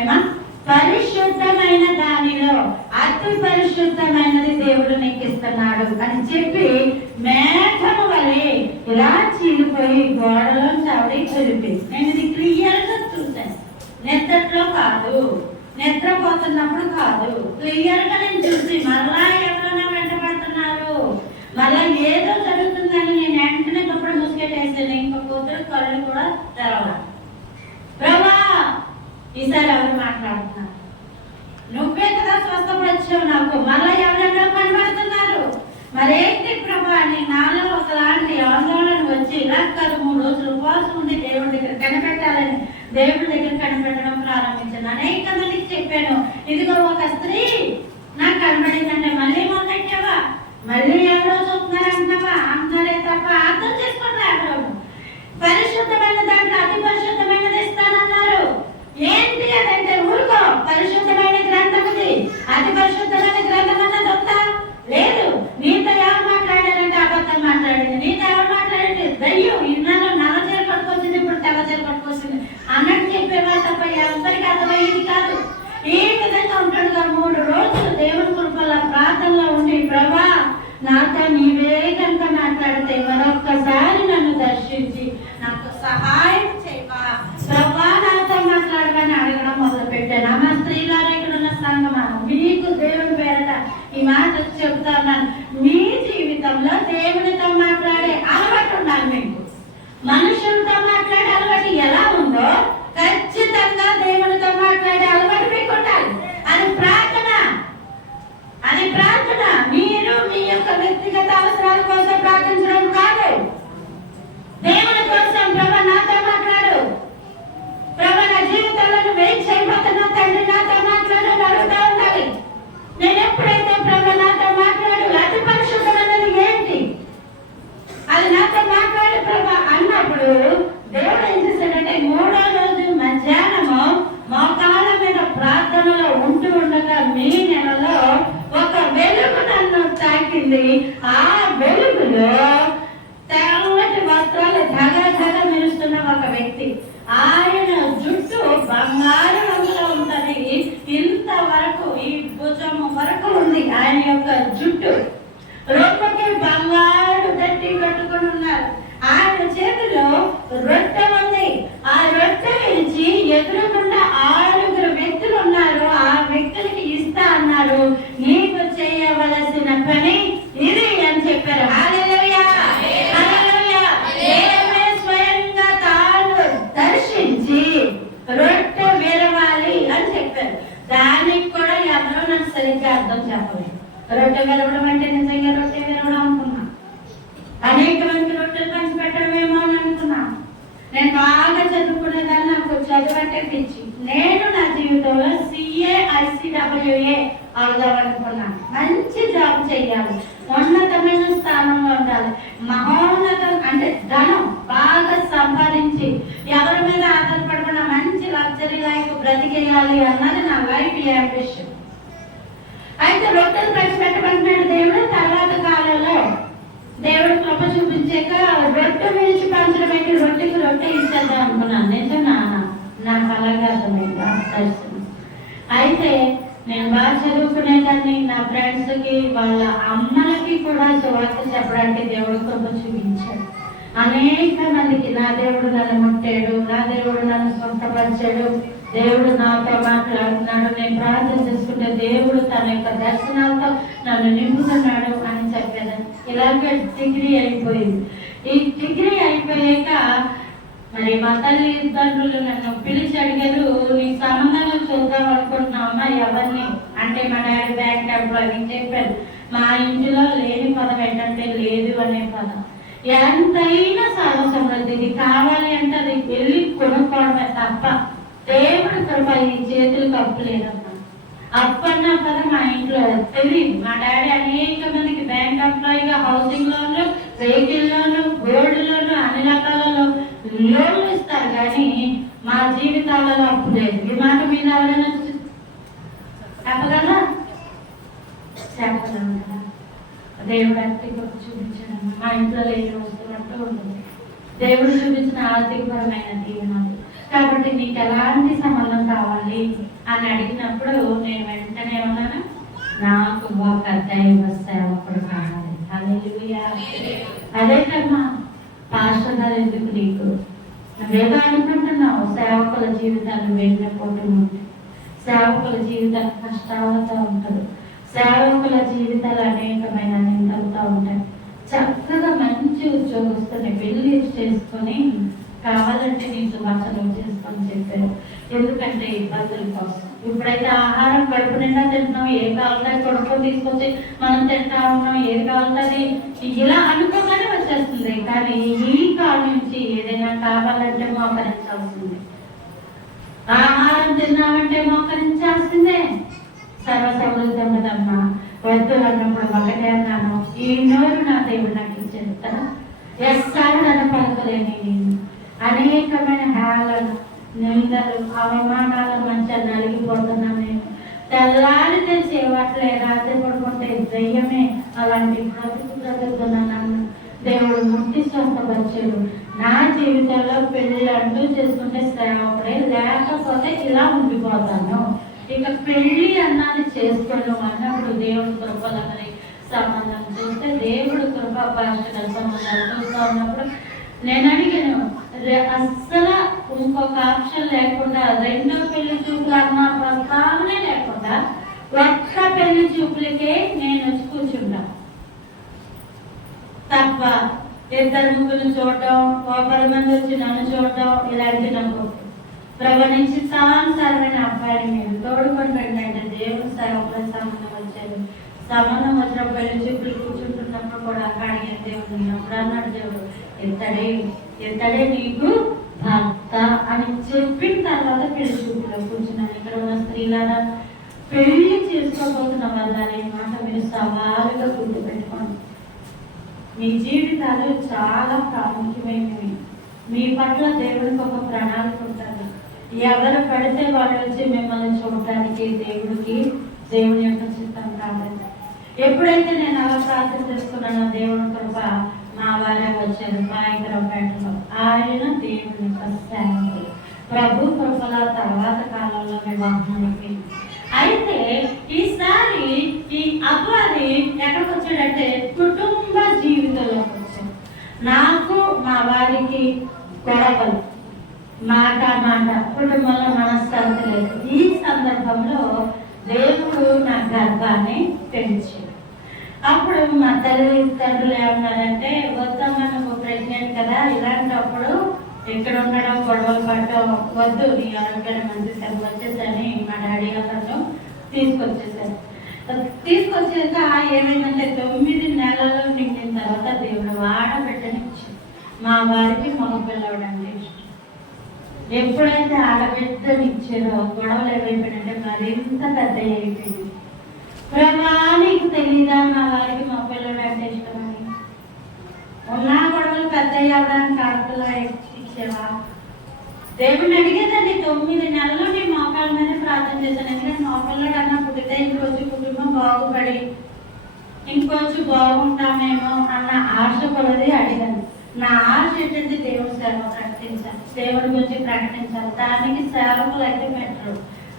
ఏమా పరిశుద్ధమైన దానిలో అతి పరిశుద్ధమైనది దేవుడు నీకు ఇస్తున్నాడు అని చెప్పి మేఘము వలె ఇలా చీలిపోయి గోడలో చావిడి చెరిపి. నేను ఇది క్లియర్ గా చూశాను, నిద్రలో కాదు, నిద్రపోతున్నప్పుడు కాదు, క్లియర్ గా నేను చూసి మళ్ళా ఎవరైనా వెంటబడుతున్నారు, మళ్ళా ఏదో జరుగుతుందని నేను వెంటనే కప్పుడు ముసుకెట్టేసాను. ఇంకో కూతురు కళ్ళు కూడా తెరవాలి. ప్రభా ఈసారి ఎవరు మాట్లాడుతున్నారు? నువ్వే కదా స్వస్థపరిచావు నాకు, మళ్ళీ ఎవరెవరో కనబడుతున్నారు, మరేంటి ప్రభా అని నాలో ఒకలాంటి ఆందోళన వచ్చి ఇలా కాదు 3 రోజులు ఉపవాసం ఉండి దేవుడి దగ్గర కనిపెట్టాలని దేవుడి దగ్గర కనిపెట్టడం ప్రారంభించాను. అనేక మందికి చెప్పాను, ఇదిగో ఒక స్త్రీ నాకు కనబడిందంటే మళ్ళీ మొదలెట్టావా, మళ్ళీ ఎవరో చూస్తున్నారంటున్నావా అంటున్నారే తప్ప అర్థం చేసుకోండి. ఎవరు పరిశుద్ధమైన దాంట్లో అతి పరిశుద్ధమైనది ఇస్తానన్నారు. ఏంటి అదంటే ఊరుకో, పరిశుద్ధమైన గ్రంథం ఇది, అతి పరిశుద్ధమైన గ్రంథం అన్నది వస్తా లేదు. నీతో ఎవరు మాట్లాడారంటే అబద్ధం మాట్లాడింది, నీతో ఎవరు మాట్లాడండి దయ్యం ఇన్నాళ్ళు నల్ల చీర పట్టుకొచ్చింది, ఇప్పుడు తెల్ల చీర పట్టుకొచ్చింది అన్నట్టు చెప్పేవా తప్ప ఎవరికి అర్థమయ్యేది కాదు. ఈ విధంగా ఉంటాడుగా 3 రోజులు దేవుని కృపల ప్రార్థనలో ఉండి ప్రభా నాతో నీవే కనుక మాట్లాడితే మరొక్కసారి నన్ను దర్శించి నాకు సహాయం చేయవా ప్రభా, నాతో మాట్లాడమని అడగడం మొదలు పెట్టాను. అమ్మ స్త్రీలారా, ఇక్కడ ఉన్న సంగమా, మీకు దేవుని పేరట ఈ మాట చెప్తా ఉన్నాను. మీ జీవితంలో దేవునితో మాట్లాడే అలవాటు ఉండాలి. మీకు మనుషులతో మాట్లాడే అలవాటు ఎలా ఉందో ఖచ్చితంగా దేవునితో మాట్లాడే అలవాటు మీకు ఉండాలి. అది ప్రార్థన. మీరు మీ యొక్క వ్యక్తిగత అవసరాల కోసం ప్రార్థించడం కాదు, దేవుని కోసం. ప్రభా నాతో మాట్లాడు, ప్రభా నా జీవితంలో నువ్వేం చేయబోతున్నా తండ్రి నాతో మాట్లాడు అడుగుతా ఉండాలి. నేను ఎప్పుడైతే ప్రభా నాతో మాట్లాడు, అతి పరిశుద్ధం అన్నది ఏంటి, అది నాతో మాట్లాడు ప్రభా అన్నప్పుడు దేవుడు ఏం చేశాడంటే 3వ రోజు మధ్యాహ్నము మోకాళ్ళ మీద ప్రార్థనలో ఉంటూ ఉండగా మీ నెలలో ఒక వెలుగు నన్ను తాకింది. ఆ వెలుగులో తెల్లటి వస్త్రాలు ధగ మెరుస్తున్న ఒక వ్యక్తి. ఆయన జుట్టు బంగారు రంగులో ఉంటది, ఇంతవరకు ఈ భుజము వరకు ఉంది ఆయన యొక్క జుట్టు. రొమ్మకి బంగారు దట్టి కట్టుకుని ఉన్నారు. ఆయన ఆయన చేతిలో రొట్టె ఉంది. ఆ రొట్టె విడిచి ఎదురుకుండా 6 వ్యక్తులు ఉన్నారు. ఆ వ్యక్తులకి ఇస్తా అన్నారు. నీకు చేయవలసిన పని ఇది అని చెప్పారు. హల్లెలూయా, హల్లెలూయా. దేవుడే స్వయంగా తాను దర్శించి రొట్టె విరవాలి అని చెప్పారు. దానికి కూడా ఎవరో నాకు సరిగ్గా అర్థం చెప్పలేదు. రొట్టె విరవడం అంటే నిజంగా రొట్టె విరవడం అనుకున్నా. అనేక మంది రొట్టెలు పంచి పెట్టడమేమో అని అనుకున్నా. నేను బాగా చదువుకునేదాన్ని, నాకు చదువు అంటే పిచ్చి. నేను నా జీవితంలో CA/ICWA అవుదాం అనుకున్నాను. మంచి జాబ్ చేయాలి, ఉన్నతమైన స్థానంలో ఉండాలి, మహోన్నతం అంటే ధనం బాగా సంపాదించి ఎవరి మీద ఆధారపడకుండా మంచి లగ్జరీ లైఫ్ బ్రతికేయాలి అన్నది నా లైఫ్ యాంబిషన్. అయితే రొట్టెలు పంచి పెట్టమంటున్నాడు దేవుడు. తర్వాత కాలంలో దేవుడు కృప చూపించాక రొట్టె విడిచి పంచడం అయితే రొట్టెకి రొట్టె ఇచ్చేద్దాం అనుకున్నాను. నిజంగా నాకు అలాగే అర్థమైంది దర్శనం. అయితే నేను బాగా చదువుకునేదాన్ని. నా ఫ్రెండ్స్ కి వాళ్ళ అమ్మలకి కూడా సువార్త చెప్పడానికి దేవుడు కృప చూపించాడు. అనేక మందికి నా దేవుడు నన్ను ముట్టాడు, నా దేవుడు నన్ను స్వస్థపరిచాడు, దేవుడు నాతో మాట్లాడుతున్నాడు, నేను ప్రార్థన చేసుకుంటే దేవుడు తన యొక్క దర్శనాలతో నన్ను నింపుతున్నాడు అని చెప్పేదాన్ని. ఇలాగే డిగ్రీ అయిపోయింది. ఈ డిగ్రీ అయిపోయాక మరి మా తల్లిదండ్రులు నన్ను పిలిచి అడిగారు, నీ సంబంధాలు చూద్దాం అనుకుంటున్నామా ఎవరిని అంటే మా డాడీ బ్యాంక్ ఎంప్లాయీ చెప్పారు. మా ఇంటిలో లేని పదం ఏంటంటే లేదు అనే పదం. ఎంతైనా సర్వ సమృద్ధికి కావాలి అంటే అది వెళ్ళి కొనుక్కోవడమే తప్ప దేవుడి కృప ఈ చేతులకు అప్పు లేదమ్మా. అప్పు అన్న పదం మా ఇంట్లో తెలియదు. మా డాడీ అనేక మందికి బ్యాంక్ ఎంప్లాయీగా హౌసింగ్ లోన్లు, వెహికల్ లోన్లు, గోల్డ్ లోన్లు, అన్ని రకాలలో లోన్లు ఇస్తారు, కానీ మా జీవితాలలో అప్పు లేదు. ఈ మాట మీద ఎవరైనా చెప్పగలరా? చెప్పగలరా? దేవుడు ఆర్థిక చూపించాడు. మా ఇంట్లో లేని వస్తున్నట్టు ఉంటుంది. దేవుడు చూపించిన ఆర్థికపరమైన దీవెనలు. కాబట్టి నీకు ఎలాంటి సంబంధం కావాలి అని అడిగినప్పుడు నేను వెంటనే ఉన్నాను, నాకు ఒక దైవ సేవకుడు కావాలి. హల్లెలూయా. అదే కన్నా పాస్టర్ గారు ఎందుకు నీకు నువ్వేదో అనుకుంటున్నావు. సేవకుల జీవితాన్ని వెళ్ళిపోతూ ఉంటుంది. సేవకుల జీవితాలు కష్టాలతో ఉంటుంది. సేవకుల జీవితాలు అనేకమైన నిందలతో ఉంటాయి. చక్కగా మంచి ఉద్యోగస్తుని పెళ్లి చేసుకొని కావాలంటే నీకు వచనం చేసుకొని చెప్పారు. ఎందుకంటే ఇబ్బందుల కోసం. ఇప్పుడైతే ఆహారం కడుపు నిండా తింటున్నాం, ఏ కావాలంటే కొడుకు తీసుకొచ్చి మనం తింటా ఉన్నాం, ఏది కావాలంటే ఇలా అనుకోగానే వచ్చేస్తుంది. కానీ ఈ కాలం నుంచి ఏదైనా కావాలంటే మోకరించాల్సిందే. ఆహారం తిన్నామంటే మోకరించాల్సిందే. సర్వసమృద్ధి ఉండదమ్మా. వద్దు అన్నప్పుడు ఒకటే అన్నాను, ఈ నోరు నా దేవుడు నాకు ఇచ్చేది కదా. ఎస్సాడు నన్ను పలకలేని నేను అనేకమైన హేళనలు, నిందలు, అవమానాల మధ్య నలిగిపోతున్నాను. నేను తెల్లారితే చేయవట్లే, రాత్రి పడుకుంటే దయ్యమే, అలాంటి బ్రతుకుతున్నాను. దేవుడు ముట్టి స్వస్థపరిచాడు. నా జీవితంలో పెళ్లి అంటూ చేసుకుంటే సేవకుడే, లేకపోతే ఇలా ఉండిపోతాను. ఇక పెళ్లి అన్నది చేసుకోను అన్నప్పుడు దేవుడి కృపలని సంబంధం చూస్తే దేవుడు కృప పాస్టర్ సంబంధాలు చూస్తూ ఉన్నప్పుడు నేను అడిగాను, అస్సలు ఇంకొక ఆప్షన్ లేకుండా రెండో పెళ్లి చూపులు అన్న ప్రస్తావనే లేకుండా ఒక్క పెళ్లి చూపులకే నేను వచ్చి కూర్చుంటా తప్ప ఇద్దరు ముగ్గురు చూడటం, 10 మంది వచ్చి నన్ను చూడటం ఇలాంటి నాకు ప్రవణించాలమైన అబ్బాయిని మీరు తోడుకొని పెట్టండి. దేవుడు సేవకుల సంబంధం వచ్చారు. సంబంధం వచ్చిన పెళ్లి చూపులు కూర్చుంటున్నప్పుడు కూడా అడిగే దేవుడు అప్పుడు అన్నాడు, దేవుడు ఇతడే నీకు భర్త అని చెప్పిన తర్వాత పెళ్లి చూపులో కూర్చున్నాను. ఇక్కడ ఉన్న స్త్రీలారా, పెళ్లి చేసుకోబోతున్న వల్ల అనే మాట మీరు సవాలుగా గుర్తుపెట్టుకోండి. మీ జీవితాలు చాలా ప్రాముఖ్యమైనవి. మీ పట్ల దేవుడికి ఒక ప్రణాళిక ఉంటుంది. ఎవరు పడితే వాళ్ళు వచ్చి మిమ్మల్ని చూడటానికి దేవుని యొక్క చిత్తం కాదండి. ఎప్పుడైతే నేను అలా ప్రార్థన చేసుకున్నానో దేవుని కృప మా వారే వచ్చారు. పాయకరపేటలో ఆయన దేవుని యొక్క సేవకుడు. ప్రభు కృపల తర్వాత కాలంలో వివాహం అయిపోయింది. అయితే ఈసారి ఈ అబ్బాయి ఎక్కడికి వచ్చాడంటే కుటుంబ జీవితంలోకి వచ్చాడు. నాకు మా వారికి గొడవలు, మాట కుటుంబంలో మనశ్శాంతి లేదు. ఈ సందర్భంలో దేవుడు నా గర్భాన్ని పెంచాడు. అప్పుడు మా తల్లిదండ్రులు ఏమన్నారంటే, వద్దమ్మా నువ్వు ప్రెగ్నెంట్ కదా, ఇలాంటప్పుడు ఇక్కడ ఉండడం గొడవలు పడటం వద్దు, నీ ఆరోగ్యాన్ని మంచిగా వచ్చేసని మా డాడీ గారు తీసుకొచ్చేసారు. తీసుకొచ్చాక ఏమైందంటే 9 నెలలు నిండిన తర్వాత దేవుడు ఆడబిడ్డనిచ్చాడు. మా వారికి మగ పిల్లవడండి ఇష్టం. ఎప్పుడైతే ఆడబిడ్డనిచ్చారో గొడవలు ఏమైపోయినంటే మరింత పెద్ద అయిపోయింది. ప్రభా నీకు తెలీదా మా వారికి మగ పిల్లడు అంటే ఇష్టమని? ఉన్నా గొడవలు పెద్ద అవ్వడానికి ఆడపిల్ల ఇచ్చేవా? దేవుడిని అడిగేదండి. 9 నెలలు నీ మోకాళ్ళ మీద ప్రార్థన చేశాను. ఎందుకంటే మోకాళ్ళలో అన్న పుట్టితే ఇంకొంచెం కుటుంబం బాగుపడి ఇంకొంచెం బాగుంటామేమో అన్న ఆశ కొలది అడిగాను. నా ఆశ ఏంటంటే దేవుడి సేవ ప్రకటించాలి, దేవుడి గురించి ప్రకటించాలి, దానికి సేవకులు అయితే పెట్టరు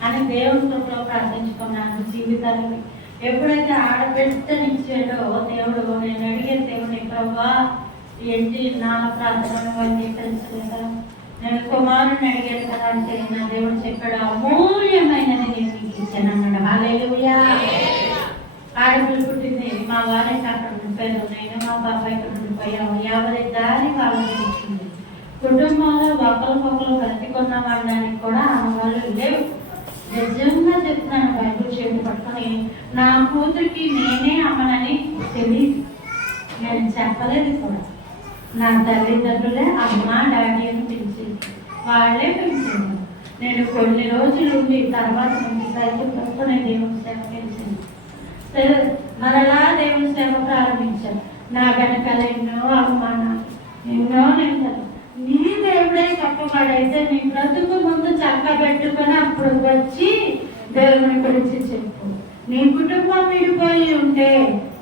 అని దేవుడి కృపలో ప్రార్థించుకున్నాను జీవితానికి. ఎప్పుడైతే ఆడబిడ్డనిచ్చాడో దేవుడు, నేను అడిగే దేవుని ప్రభా ఏంటి నా ప్రార్థన అంగీకరించలేదా? నేను కుమారుని అడిగాను కదా అంటే నా దేవుడు చెప్పాడు, అమూల్యమైనది నేను మీకు ఇచ్చాను అన్నాడు. హల్లెలూయా. ఆడపిల్ల పుట్టింది, మా వారైతే అక్కడ ఉండిపోయారు, నేను మా బాబాయ్ ఇక్కడ ఉండిపోయాము. ఎవరి దారి వాళ్ళకి ఇచ్చింది. కుటుంబంలో ఒకరికొకరు బ్రతికున్న వాళ్ళడానికి కూడా ఆనవాళ్ళు లేవు. నిజంగా చెప్తున్నాను, బైబిల్ చేతి పట్టుకొని నా కూతురికి నేనే అమ్మనని తెలియదు, నేను చెప్పలేదు కూడా. నా తల్లిదండ్రులే అమ్మ డాడీ అని పిలిచింది, వాళ్ళే పిలిచింది. నేను కొన్ని రోజులు ఉండి తర్వాత నేను దేవుని సేవ పిలిచింది. సరే మరలా దేవుని సేవ ప్రారంభించాను. నా వెనకాల ఎన్నో అవమానాలు, ఎన్నో నిందలు. నీ దేవుడే గొప్పవాడైతే నీ బ్రతుకు ముందు చక్కబెట్టుకొని అప్పుడు వచ్చి దేవుని గురించి చెప్పు. నీ కుటుంబం విడిపోయి ఉంటే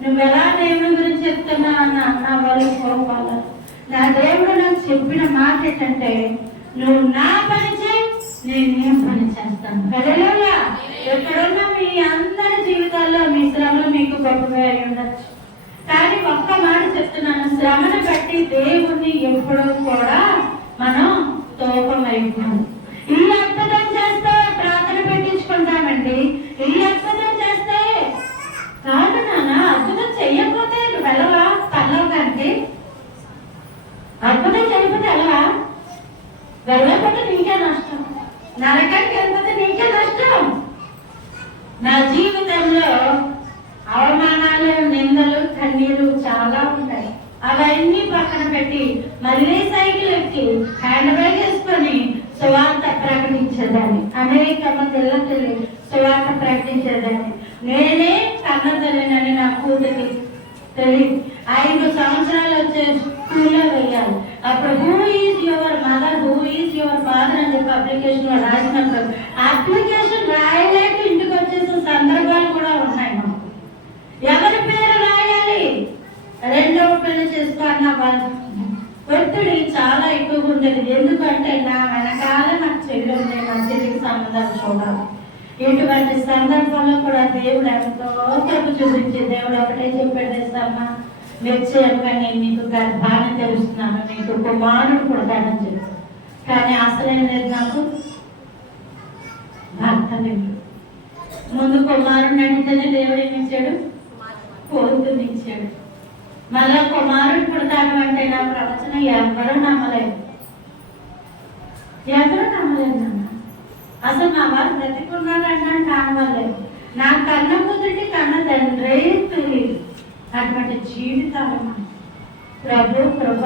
నువ్వెలా దేవుని గురించి చెప్తున్నా అన్న వాళ్ళు కోపాలు. నా దేవుడు నాకు చెప్పిన మాట ఏంటంటే, నువ్వు నా పని చేయి, నేను పని చేస్తాను. హల్లెలూయా. ఎక్కడున్నా మీ అందరి జీవితాల్లో మీ శ్రమలు మీకు గొప్పగా అయి ఉండొచ్చు, కానీ ఒక్క మాట చెప్తున్నాను, శ్రమను బట్టి దేవుణ్ణి ఎప్పుడూ కూడా మనం తోపం అయిపోయాము. ఈ అద్భుతం చేస్తే ప్రార్థన పెట్టించుకుంటామండి, ఈ అద్భుతం చేస్తే కాదు నాన్న, అద్భుతం చెయ్యకపోతే వెళ్ళవా పర్లోకానికి? అద్భుతం చేయకపోతే వెళ్ళవా? వెళ్ళకపోతే నీకే నష్టం, నరకానికి వెళ్ళిపోతే నీకే నష్టం. నా జీవితంలో అవమానాలు, నిందలు, కన్నీరు చాలా ఉంటాయి. అవన్నీ పక్కన పెట్టి మళ్ళీ సైకిల్ ఎక్కి హ్యాండ్ బ్యాగ్ వేసుకొని సువార్త ప్రకటించేదాన్ని. అనేక మంది సువార్త ప్రకటించేదాన్ని. నేనే కన్న తల్లినని నా కూతురికి తెలియదు. 5 సంవత్సరాలు వచ్చే స్కూల్లో వెళ్ళాలి. అప్పుడు who is your mother, who is your father అని చెప్పి అప్లికేషన్ లో రాసినప్పుడు అప్లికేషన్ రాయలేక ఇంటికి వచ్చేసిన సందర్భాలు కూడా ఉన్నాయి. మాకు ఎవరి పేరు రాయాలి? 2వ పెళ్లి చేసుకున్న ఒత్తిడి చాలా ఎక్కువగా ఉండేది. ఎందుకంటే నా వెనకాల నాకు చెల్లి ఉంది, నా చెల్లికి సంబంధాలు చూడాలి. ఇటువంటి సందర్భంలో కూడా దేవుడు ఎంతో కృప చూపించి దేవుడు ఒకటే చెప్పాడు తెస్తామా, నిశ్చయంగా నేను నీకు గర్భాన్ని తెలుస్తున్నాను, నీకు కుమారుడు పుడతాడని చెప్పాడు. కానీ అసలేం లేదు, నాకు భర్త లేదు. ముందు కుమారుడిని అడిగితేనే దేవుడు ఏమి ఇచ్చాడు? కోరుకుని ఇచ్చాడు. మళ్ళా కుమారుడు పుడతాడు అంటే నా ప్రవచనం ఎవరు నమ్మలేదు, ఎవరు నమ్మలేదు. అసలు మా వారు బ్రతికున్నారంటే కానవలేదు. నా కన్న కూతురికి కన్న తండ్రే తెలియదు. అటువంటి జీవితాలు ప్రభు కృప,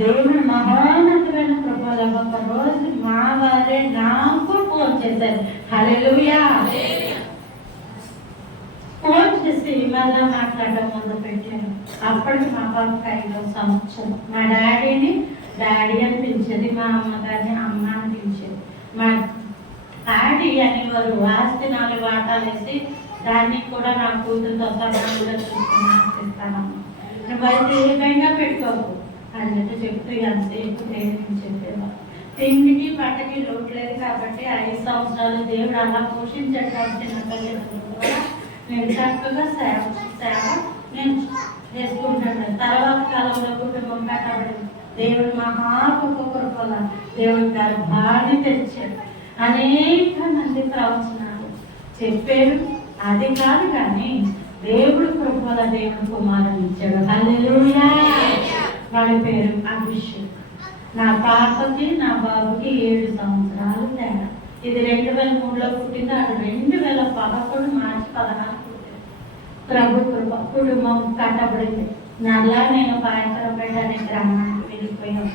దేవుని మహోన్నతమైన కృపలో ఒక రోజు మా వారే నాకు ఫోన్ చేశారు. హల్లెలూయా. ఫోన్ చేసి మళ్ళా మాట్లాడడం మొదలు పెట్టాను. అప్పటికి మా బాబుకి 5వ సంవత్సరం. మా డాడీని డాడీ అని పిలిచేది, మా అమ్మగారిని అమ్మ అని పిలిచేది. మా డాడీ అనేవారు ఆస్తి 4 వాటాలు వేసి దాన్ని కూడా నా కూతురుతో సమానంగా చూసుకుని ఆస్తిస్తానమ్మా, నువ్వైతే ఏమైనా పెట్టుకోకు అన్నట్టు చెప్తూ ఎంతసేపు దేవుడిని చెప్పేవారు. తిండికి బట్టకి లోటు లేదు కాబట్టి 5 సంవత్సరాలు దేవుడు అలా పోషించడానికి నా తల్లిదండ్రులు కూడా నేను చక్కగా సేవ నేను చేసుకుంటాను. తర్వాత కాలంలో కుటుంబం పెట్టబడింది. దేవుడు మహా గొప్ప కృపల దేవుడి గర్భాన్ని తెచ్చాడు. అనేక మంది ప్రవచనాలు చెప్పారు. అది కాదు కానీ దేవుడు కృపల దేవుడు కుమారుని ఇచ్చాడు. హల్లెలూయా. వాడి పేరు అభిషేక్. నా పాపకి నా బాబుకి 7 సంవత్సరాలు తేడా. ఇది 2003లో పుట్టింది, అది 2011 మార్చి 16 పుట్టింది. ప్రభు కృప కుటుంబం కట్టబడింది. నల్లా నేను పాయకరపేట అనే గ్రామానికి వెళ్ళిపోయాం.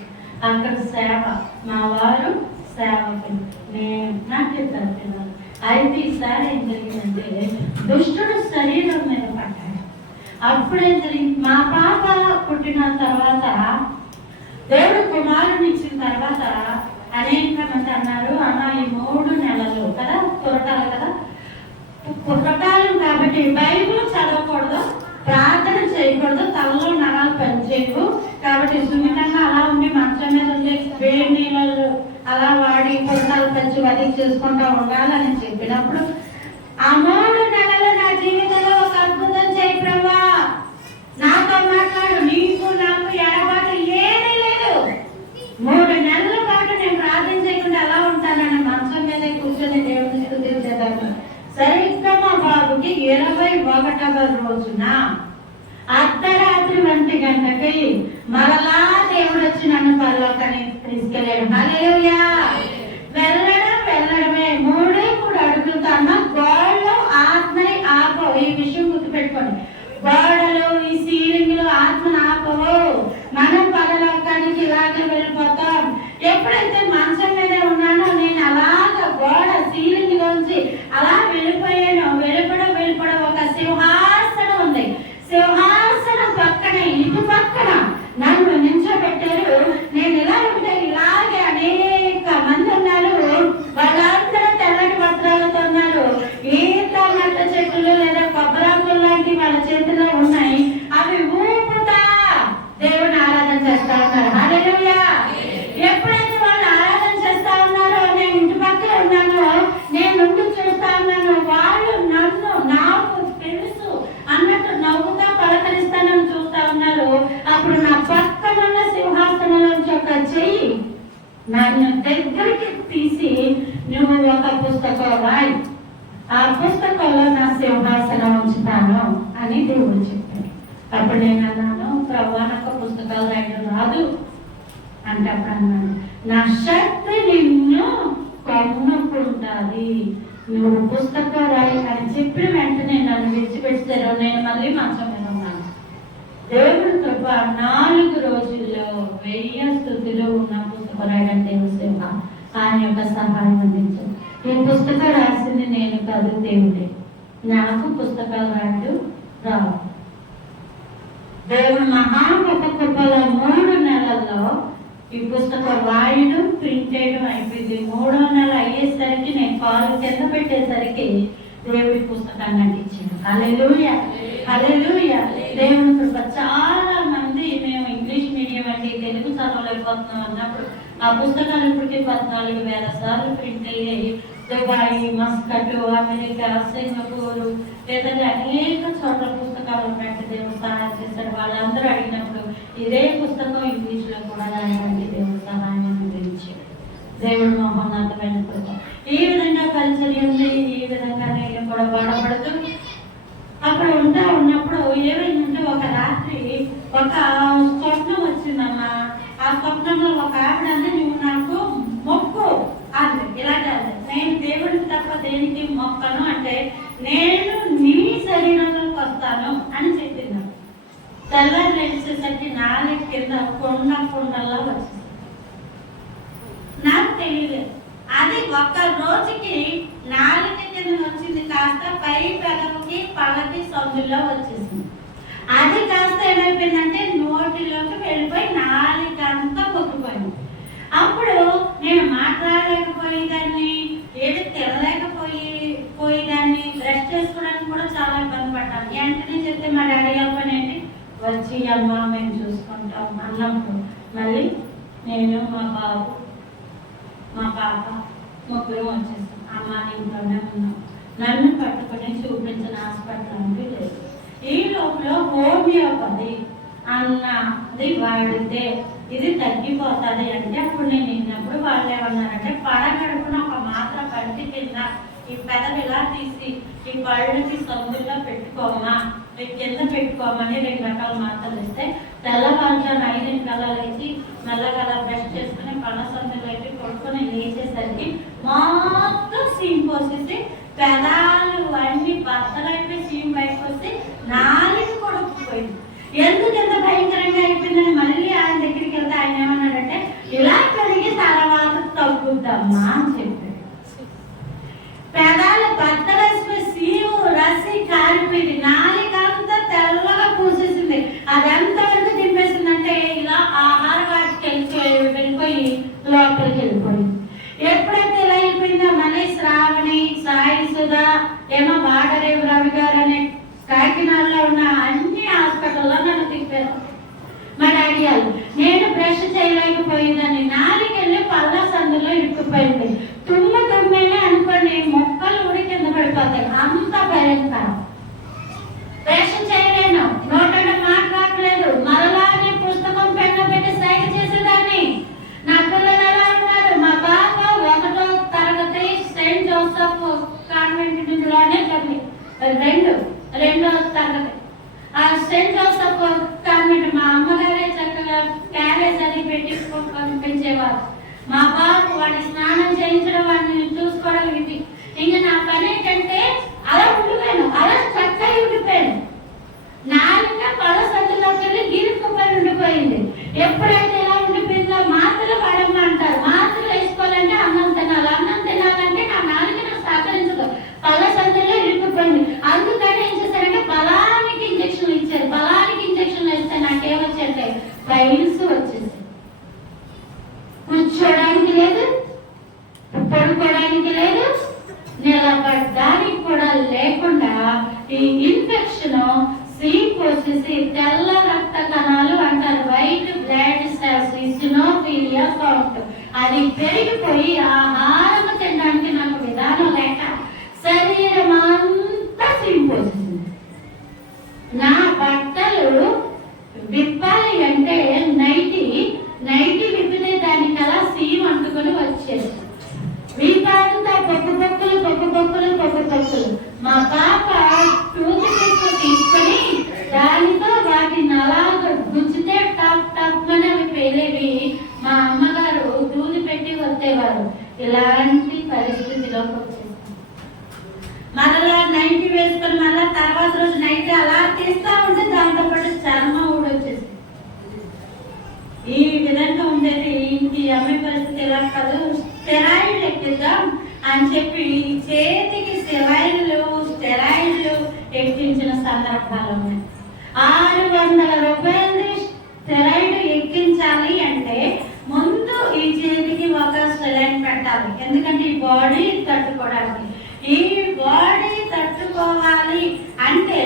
అక్కడ సేవ, మా వారు సేవకులు, నేను నాకు 2 పిల్లలు. అయితే ఈసారి ఏం జరిగిందంటే దుష్టుడు శరీరం మీద పడ్డాడు. అప్పుడేం జరిగింది, మా పాప పుట్టిన తర్వాత దేవుడు కుమారుని ఇచ్చిన తర్వాత అనేక మంది అన్నారు, అన్న ఈ 3 నెలలు కదా పురటాలు కదా, పురటాలు కాబట్టి బైబిల్ చదవకూడదు, ప్రార్థన చేయకూడదు, తలలో నరాలు పనిచేయవు కాబట్టి సున్నితంగా అలా ఉండి మంచం మీద ఉండి వేడి నీళ్ళు అలా వాడి పురటాలు పెంచి వదిలి చేసుకుంటూ ఉండాలని చెప్పినప్పుడు ఆ 3 నెలలు నా జీవితంలో ఒక అద్భుతం చేయి ప్రభా, నాతో మాట్లాడు, నీకు నాకు ఎడబాటు ఏమీ లేదు. 3 నెలల పాటు నేను ప్రార్థన చేయకుండా ఎలా ఉంటానని మంచం మీద కూర్చొని దేవుని స్తుతించేదాన్ని. సరిగ్గా మా బాబుకి 21వ రోజున అర్ధరాత్రి 1 గంటకి మరలా దేవుడు వచ్చి నన్ను పరలోకానికి తీసుకెళ్ళాడు. హల్లెలూయా. వెళ్ళడమే 3 అడుగులతో అన్న గోడలో ఆత్మని ఆపో. ఈ విషయం గుర్తుపెట్టుకోండి, గోడలు ఈ సీలింగ్లు ఆత్మను ఆపవు. మనం పరలోకానికి ఇలాగే వెళ్ళిపోతాం. ఎప్పుడైతే మంచం మీద ఉన్నానో నేను అలాగ గోడ సీలింగ్ లోంచి అలా వెళ్ళిపోయాను. వెళ్ళిపోవడం ఒక సింహాసనం ఉంది. సింహాసనం పక్కన ఇటు పక్కన నన్ను నిల్చోబెట్టారు. నేను ఇలా ఉంటే ఇలాగే అనేక మంది ఉన్నారు. వాళ్ళందరూ తెల్లటి వస్త్రాలతో ఉన్నారు. ఈత నట్ల చెట్లు లేదా కొబ్బరాకులు లాంటి వాళ్ళ చేతిలో ఉన్నాయి. అవి ఊపుతా దేవుని ఆరాధన చేస్తా ఉన్నారు. హల్లెలూయా. ఎప్పుడైతే వాళ్ళు ఆరాధన చేస్తా ఉన్నారో నేను ఇంటి పక్కన ఉన్నాను, నేను నుండి చూస్తా ఉన్నాను. వాళ్ళు నన్ను నాకు తెలుసు అన్నట్టు నవ్వుతా పలకరిస్తానని చూస్తా ఉన్నారు. అప్పుడు నా పక్కన ఉన్న సింహాసనంలోంచి ఒక చెయ్యి నన్ను దగ్గరికి తీసి నువ్వు ఒక పుస్తకం రాయి, ఆ పుస్తకంలో నా సింహాసనం ఉంచుతాను అని దేవుడు చెప్పాడు. అప్పుడు నేను అన్నాను, ప్రభువా నాకు పుస్తకాలు రాయడం రాదు అంటే అప్పుడు అన్నాను, నా శక్తి నిన్ను కొనుక్కుంటుంది, నువ్వు పుస్తకం రాయి అని చెప్పిన వెంటనే నన్ను విడిచిపెట్టారు. నేను మళ్ళీ మంచం మీద ఉన్నాను. దేవుడి కృప 4 రోజుల్లో 1000 స్తుతులు ఉన్న పుస్తకం రాయడం దేవుడి సేవ, ఆయన యొక్క సహాయం అందించు. ఈ పుస్తకం రాసింది నేను కాదు, దేవుడే. నాకు పుస్తకాలు రాయడం రావు. దేవుడు మహా గొప్ప కృపలో 3 నెలల్లో ఈ పుస్తకం రాయడం ప్రింట్ చేయడం అయిపోయింది. 3వ నెల అయ్యేసరికి నేను కాలు కింద పెట్టేసరికి దేవుడి పుస్తకాన్ని అంటించాడు. హల్లెలూయా. హల్లెలూయా. దేవుని కృప. చాలా మంది మేము ఇంగ్లీష్ మీడియం అంటే తెలుగు చదవలేకపోతున్నాం అన్నప్పుడు ఆ పుస్తకాలు ఇప్పటికీ 14,000 సార్లు ప్రింట్ అయ్యాయి. దుబాయ్, మస్కట్, అమెరికా, సింగపూర్ లేదంటే అనేక చోట్ల పుస్తకాలు పెట్టి దేవుడు సహాయం చేశాడు. వాళ్ళందరూ అడిగినప్పుడు ఇదే పుస్తకం ఇంగ్లీష్లో కూడా రాయడానికి దేవుడు సహాయం అందించాడు. దేవుడు మహోన్నతమైన కృప. ఈ విధంగా పరిచర్య ఉంది. ఈ విధంగా నేను కూడా వాడబడుతూ అక్కడ ఉన్నప్పుడు ఏమైందంటే ఒక రాత్రి ఒక స్వప్నం వచ్చిందమ్మా. ఆ స్వప్నంలో ఒక ఆవిడ అంటే నువ్వు నాకు మొక్కు అది ఇలాగే, నేను దేవుడికి తప్ప దేనికి మొక్కను అంటే నేను నీ శరీరంలోకి వస్తాను అని చెప్పింది. తెల్లారి లేచేసరికి 4 కింద కొండల్లా వచ్చింది. నాకు తెలియలేదు. అది ఒక్క రోజుకి 4 కింద వచ్చింది కాస్త పై పెదవుకి పళ్ళకి సందుల్లో వచ్చేసింది. అది కాస్త ఏమైపోయిందంటే నోటిలోకి వెళ్ళిపోయి 4 అంతా కొట్టుపోయింది. అప్పుడు నేను మాట్లాడలేకపోయేదాన్ని, ఏది తినలేకపోయేదాన్ని, బ్రష్ చేసుకోవడానికి కూడా చాలా ఇబ్బంది పడ్డాను. వెంటనే చెప్తే మా డాడీ పని ఏంటి వచ్చి అమ్మ మేము చూసుకుంటాం అన్నప్పుడు మళ్ళీ నేను మా బాబు మా పాప ముగ్గురు వచ్చేసాం. అమ్మ ఇంట్లోనే ఉన్నాం. నన్ను పట్టుకొని చూపించిన హాస్పిటల్ అంటే లేదు. ఈ లోపల హోమియోపతి అన్నది వాడితే ఇది తగ్గిపోతుంది అంటే అప్పుడు నేను విన్నప్పుడు వాళ్ళు ఏమన్నారంటే పడగడుపున ఒక మాత్ర పంటి కింద ఈ పెదవి ఇలా తీసి ఈ పళ్ళకి సందుల్లో పెట్టుకోమా, కింద పెట్టుకోమని 2 రకాల మాత్రలు ఇస్తే తెల్లవారుజామున 5 గంటల లేచి మెల్లగా బ్రష్ చేసుకుని పళ్ళ సందులోకి కొడుకుని లేచేసరికి మొత్తం సీమ్ పోసేసి పెదాలు అన్ని బద్దలైపోయి సీమ్ బయటకు వస్తే 4 కొడుకుపోయింది. ఎందుకు ఎంత భయంకరంగా అయిపోయిందని మళ్ళీ ఆయన దగ్గరికి వెళ్తే ఆయన ఏమన్నాడంటే ఇలా పెరిగి తర్వాత తగ్గుద్దమ్మా అని చెప్పాడు. పెదాలు బద్దలేసిపోయి సీము రసి కారిపోయింది, 4 అంతా తెల్లగా పూసేసింది. అదంతా వరకు దింపేసిందంటే ఇలా ఆహార వాటికి వెళ్ళిపోయి లోపలికి వెళ్ళిపోయింది. ఎప్పుడైతే ఇలా అయిపోయిందో మళ్ళీ శ్రావణి, సాయి సుధా, ఏమో వాడరేవు రవి గారు అనే కాకినాడలో ఉన్న అన్ని హాస్పిటల్లో నన్ను తిప్పారు. మా డాడీ వాళ్ళు నేను బ్రష్ చేయలేకపోయిందని 4 పళ్ళ సందులో ఇరుక్కుపోయింది. తుమ్మేనే అనుకోండి మొక్కలు ఊడి కింద పడిపోతాయి, అంత భయంకరం. బ్రష్ చేయలేను, నోట మాట్లాడలేదు, మరలా పుస్తకం పెన్ను పెట్టి సైగ చేసేదాన్ని. నా పిల్లలు ఎలా ఉన్నారు? మా బాబ 1వ తరగతి సెయింట్ జోసెఫ్ కాన్వెంట్ లోనే చదివి 2వ తరగతి ఆ సెయింట్ జోసెఫ్ కాన్వెంట్ మా అమ్మగారే చక్కగా క్యారేజ్ అది పెట్టి పంపించేవారు. మా బాబు వాడిని స్నానం చేయించడం, వాడిని చూసుకోవడం, ఇది ఇంకా నా పని ఏంటంటే అలా ఉండిపోయాను, అలా చక్కగా ఉండిపోయాను. 4 పళ్ళ సందులోకి వెళ్ళి గిరుక్కుపోయి ఉండిపోయింది. ఎప్పుడైతే ఇలా ఉండిపోయిందో మాత్రలు పడమంటారు, మాత్రలు వేసుకోవాలంటే అన్నం తినాలంటే నా 4 నాకు సహకరించదు, పళ్ళ సందులో ఇరుక్కుపోయింది. అందుకని ఏం చేశారంటే బలానికి ఇంజక్షన్లు ఇచ్చారు. బలానికి ఇంజక్షన్లు ఇస్తే నాకేమొచ్చాయంటే పైల్స్ వచ్చేసి కూర్చోడానికి లేదు, పడుకోవడానికి లేదు, నిలబడడానికి కూడా లేకుండా ఈ ఇన్ఫెక్షన్ సీమ్ పోసేసి తెల్ల రక్త కణాలు అంటారు, white blood cells, eosinophilia count అది పెరిగిపోయి ఆహారం తినడానికి నాకు విధానం లేక శరీరం అంతా సీమ్ పోసేసింది. నా బట్టలు విప్పాలి అంటే నైటీ విప్పితే దానికి అలా సీమ్ అంటుకొని వచ్చేది. వీటంతా పొక్కులు. మా పాప టూత్ పిక్ తీసుకొని దానితో వాటిని అలాగ గుచ్చితే టప్ అని అవి పేలేవి. మా అమ్మగారు దూది పెట్టి వస్తేవారు. ఇలాంటి పరిస్థితిలోకి వచ్చేసి మరలా నైటీ వేసుకొని మళ్ళా తర్వాత రోజు నైటీ అలా తీస్తా ఉంటే దాంతో పాటు చర్మం ఊడొచ్చేసి ఈ విధంగా ఉండేది. ఈ అమ్మాయి పరిస్థితి ఎలా కాదు, స్టెరాయిడ్ ఎక్కిద్దాం అని చెప్పి చేతికి స్టెరాయిడ్లు ఎక్కించిన సందర్భాలు ఉన్నాయి. 600 రూపాయలు స్టెరాయిడ్ ఎక్కించాలి అంటే ముందు ఈ చేతికి ఒక స్టెరాయిడ్ పెట్టాలి, ఎందుకంటే ఈ బాడీ తట్టుకోవడానికి. ఈ బాడీ తట్టుకోవాలి అంటే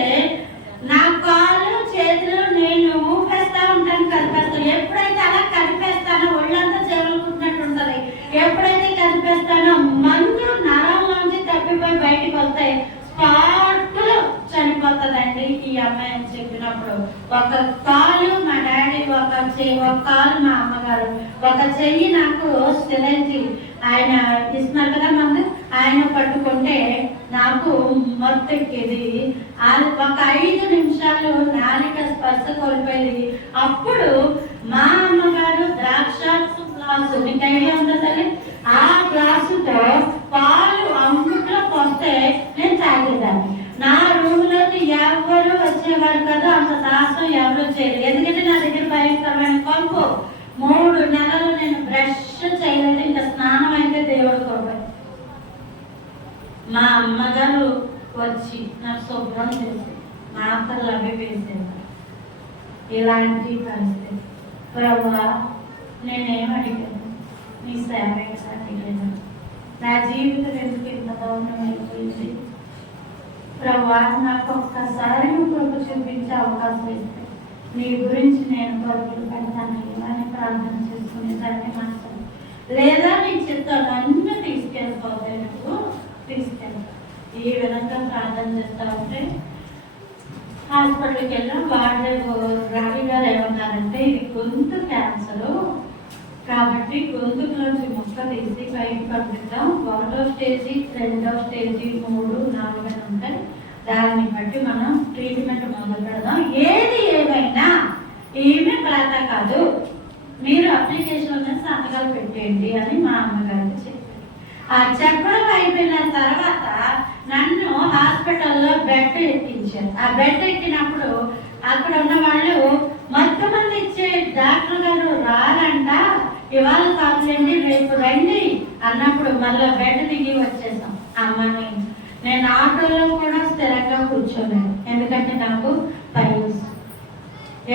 నా కాళ్ళు చేతులు నేను ఊపేస్తా ఉంటాను, కదిపేస్తాను. ఎప్పుడైతే అలా కదిపేస్తానో ఒళ్ళంతా చెవులుకుంటున్నట్టు ఉంటుంది. ఎప్పుడైతే కదిపేస్తానో మందు నరంలోంచి తప్పిపోయి బయటకు వస్తాయి, స్పాట్లో చనిపోతుందండి ఈ అమ్మాయి అని చెప్పినప్పుడు. ఒక కాలు మా డాడీ, ఒక కాలు మా అమ్మగారు, ఒక చెయ్యి నాకు స్టెరైజ్ ఆయన ఇస్తున్నారు కదా మందు, ఆయన పట్టుకుంటే నాకు మొత్తెక్కేది. అది ఒక 5 నిమిషాలు నాలిక స్పర్శ కోల్పోయేది. అప్పుడు మా అమ్మగారు ద్రాక్ష గ్లాసు, మీకు ఐడియా ఉంటుందండి, ఆ గ్లాసుతో పాలు అంగుట్లో పోస్తే నేను తాగేదాన్ని. నా రూమ్లోకి ఎవరు వచ్చేవారు కదా, అంత సాహసం ఎవరు చేయలేదు, ఎందుకంటే నా దగ్గర భయంకరమైన కంపు. 3 నెలలు నేను బ్రష్ చేయలేదు, ఇంకా స్నానం అయితే దేవుడు కోపాయి. మా అమ్మగారు వచ్చి నాకు శుభ్రం చేసి మాత్రలు అవి వేసేవారు. ఇలాంటి పరిస్థితి. ప్రభువా నేనేం అడిగాను, నీ సేవ అడిగాను, నా జీవితం ఎందుకు ఇంత దౌర్ణం అయిపోయింది. ప్రభువా నాకు ఒక్కసారి కృప చూపించే అవకాశం ఇస్తే నీ గురించి నేను పరుగులు పెడతాను అని ప్రార్థన చేసుకునేదాన్ని మాత్రం. లేదా నీ చిత్తం నన్ను తీసుకెళ్ళిపోతే నువ్వు తీసుకెళ్తా. ఈ విధంగా ప్రార్థన చేస్తా ఉంటే హాస్పిటల్కి వెళ్ళాం. వాళ్ళు రాణి గారు ఏమన్నారంటే ఇది గొంతు క్యాన్సరు కాబట్టి గొంతులోంచి ముక్క తీసి బయట పంపిద్దాం. 1వ స్టేజీ, 2వ స్టేజీ, 3, 4 అని ఉంటాయి. దాన్ని బట్టి మనం ట్రీట్మెంట్ మొదలు పెడదాం. ఏది ఏమైనా ఏమీ బాధ కాదు, మీరు అప్లికేషన్లో సంతకాలు పెట్టేయండి అని మా అమ్మగారికి చెప్పారు. ఆ చెప్పడం అయిపోయిన తర్వాత నన్ను హాస్పిటల్లో బెడ్ ఎక్కించారు. ఆ బెడ్ ఎక్కినప్పుడు అక్కడ ఉన్న వాళ్ళు మొత్తమంది ఇచ్చే డాక్టర్ గారు రారంట, ఇవాళ కాదులేండి రేపు రండి అన్నప్పుడు మళ్ళీ బెడ్ దిగి వచ్చేసాం. అమ్మని నేను ఆటోలో కూడా స్థిరంగా కూర్చోలేను, ఎందుకంటే నాకు పైల్స్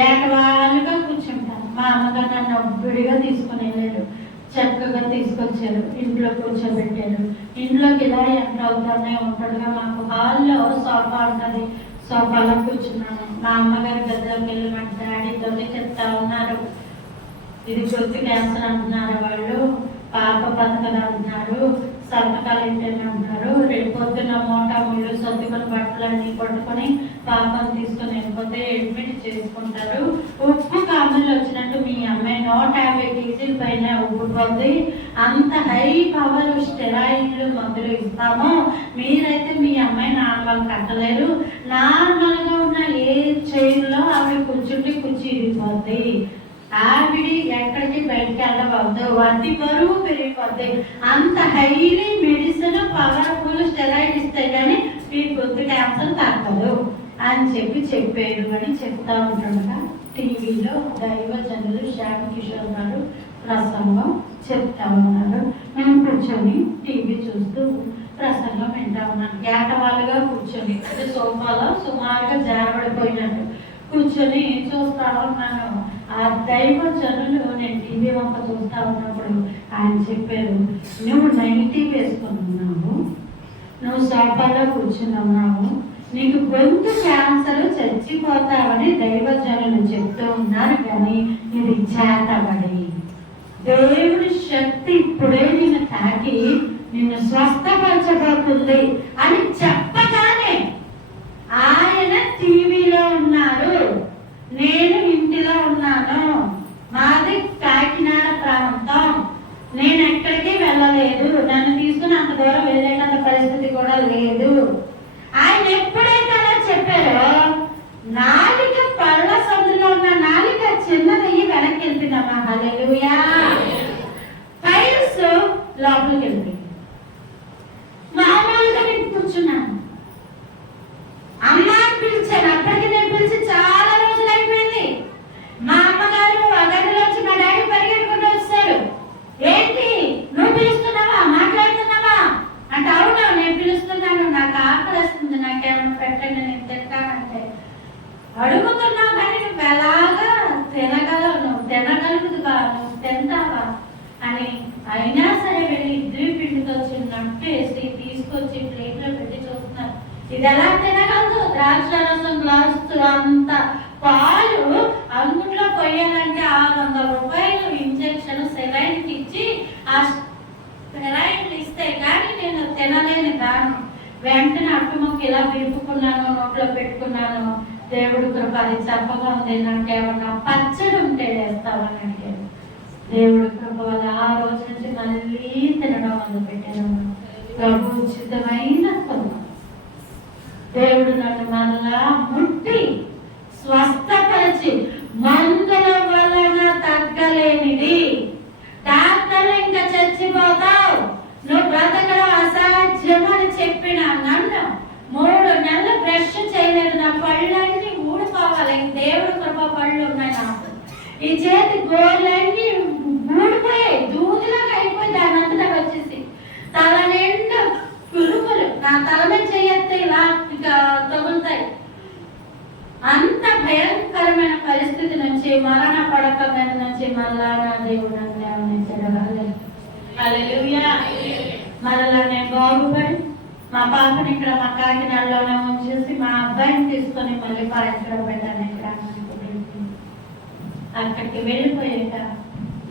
ఏకవాలుగా కూర్చుంటాను. మా అమ్మగారు నన్ను ఒబ్బిడిగా తీసుకుని వెళ్ళారు, చక్కగా తీసుకొచ్చారు, ఇంట్లో కూర్చోబెట్టారు. ఇంట్లోకి ఇలా ఎంటర్ అవుతానే ఉంటాడుగా మాకు హాల్లో సోఫా ఉంటుంది, సోఫాలో కూర్చున్నాను. మా అమ్మగారి గదిలోకి వెళ్ళి మా డాడీతో చెప్తా ఉన్నారు, ఇది గొంతు క్యాన్సర్ అంటున్నారు, వాళ్ళు పాప బతకలు అంటున్నారు, సంతకాలు ఏంటని అంటున్నారు. రేపు పొద్దున్న మోటా ముళ్ళు సర్దుకొని బట్టలన్నీ కొట్టుకొని పాపను తీసుకొని వెళ్ళిపోతే అడ్మిట్ చేసుకుంటారు. ఉప్పు కామలు వచ్చినట్టు మీ అమ్మాయి 150 కేజీల పైన ఉబ్బుపోద్ది, అంత హై పవర్ స్టెరాయిడ్లు మందులు ఇస్తాము, మీరైతే మీ అమ్మాయి నార్మల్ కట్టలేరు. నార్మల్గా ఉన్న ఏ చైర్లో ఆవిడ కూర్చుంటే కుర్చీ ఇరిగిపోద్ది, ఆవిడి ఎక్కడికి బయటికి వెళ్ళవద్దు, వాటి బరువు పెరిగిపోద్ది, అంత హైలీ మెడిసిన్ పవర్ఫుల్ స్టెరాయిడ్ ఇస్తే కానీ మీ గొంతు క్యాన్సర్ తగ్గదు అని చెప్పారు అని చెప్తా ఉంటుండగా టీవీలో దైవజనులు శ్యామ్ కిషోర్ గారు ప్రసంగం చెప్తా ఉన్నారు. నేను కూర్చొని టీవీ చూస్తూ ప్రసంగం వింటా ఉన్నాను. ఏటవాళ్ళుగా కూర్చొని అంటే సోఫాలో సుమారుగా జారబడిపోయినట్టు కూర్చొని చూస్తా ఉన్నాను. ఆ దైవజనులు నేను టీవీ వంక చూస్తా ఉన్నప్పుడు ఆయన చెప్పారు, నువ్వు నైటీ వేసుకొని ఉన్నావు, నువ్వు సోఫాలో కూర్చుని ఉన్నావు, నీకు గొంతు క్యాన్సర్ చచ్చిపోతావని దైవజనులు చెప్తూ ఉన్నారు, కానీ ఇది చేతబడి దేవుడి శక్తి ఇప్పుడే నిన్ను తాకి నిన్ను స్వస్థపరచబోతుంది అని చెప్పగానే ఆయన టీవీలో ఉన్నారు, నేను ఇంటిలో ఉన్నాను. మాది కాకినాడ ప్రాంతం, నేను ఎక్కడికి వెళ్ళలేదు, నన్ను తీసుకుని అంత దూరం వెళ్ళేటంత పరిస్థితి కూడా లేదు. ఆయన ఎప్పుడైతే అలా చెప్పారో నాలిక పళ్ళ సందులో ఉన్న నాలిక చిన్నదయ్యి వెనక్కి వెళ్తున్నామా, హల్లెలూయా. పైల్స్ లోపలికి వెళ్తుంది. మామూలుగా నేను కూర్చున్నాను, అమ్మ పిలిచాను. అప్పటికి నేను పిలిచి చాలా రోజులు అయిపోయింది. మా అమ్మగారు ఆ గదిలోంచి మా డాడీ పరిగెట్టుకుంటూ వచ్చారు, ఏంటి నువ్వు పిలుస్తున్నావా, మాట్లాడుతున్నావా అంటే, అవునా నేను పిలుస్తున్నాను, నాకు ఆకలి వస్తుంది, నాకేమైనా పెట్టండి నేను తింటానంటే. అడుగుతున్నావు కానీ నువ్వు ఎలాగా తినగలవు, నువ్వు తినగలుగుతువా, నువ్వు తింటావా అని. అయినా సరే వెళ్ళి ఇడ్లీ పిండితో నట్టు వేసి తీసుకొచ్చి ప్లేట్లో పెట్టి చూస్తున్నారు. ఇది ఎలా తినగలదు, ద్రాక్ష రసం గ్లాసు అంత పాలు అంగుట్లో పోయాలంటే 600 రూపాయలు ఇంజక్షన్ సెలైన్కి ఇచ్చి ఆ సెలైన్లు ఇస్తే కానీ నేను తినలేని దాన్ని. వెంటనే అట్టుముక్క ఇలా విరుపుకున్నాను, నోట్లో పెట్టుకున్నాను. దేవుడు కృప, అది చప్పగా ఉంది, నాకేమన్నా పచ్చడి ఉంటే వేస్తామని అడిగాను. దేవుడు కృప వల్ల ఆ రోజు నుంచి మళ్ళీ తినడం మొదలు పెట్టాను. ప్రభు ఉచితమైన పొందాం. దేవుడు నన్ను మళ్ళా ముట్టి స్వస్థపరిచి, మందుల వలన తగ్గలేనిది, డాక్టర్లు ఇంకా చచ్చిపోతావు, నువ్వు బ్రతకడం అసాధ్యం అని చెప్పిన నన్ను 3 నెలలు బ్రష్ చేయలేదు, నా పళ్ళన్నీ ఊడిపోవాలి. దేవుడు కృప పళ్ళు ఉన్నాయి నాకు, ఈ చేతి గోళ్ళన్నీ ఊడిపోయాయి, దూదిలాగా అయిపోయి దాని అంతటా వచ్చేసి తల నిండా పురుగులు, నా తల మీద చేయత్తే ఇలా తగులుతాయి. అంత భయంకరమైన పరిస్థితి నుంచి, మరణ పడక మీద నుంచి మళ్ళా నా దేవుడు మరలా నేను బాగుపడి మా పాపని ఇక్కడ మా కాకినాడలోనే ఉంచేసి మా అబ్బాయిని తీసుకొని మళ్ళీ ఇక్కడ పెట్టాను. ఇక్కడ అక్కడికి వెళ్ళిపోయాక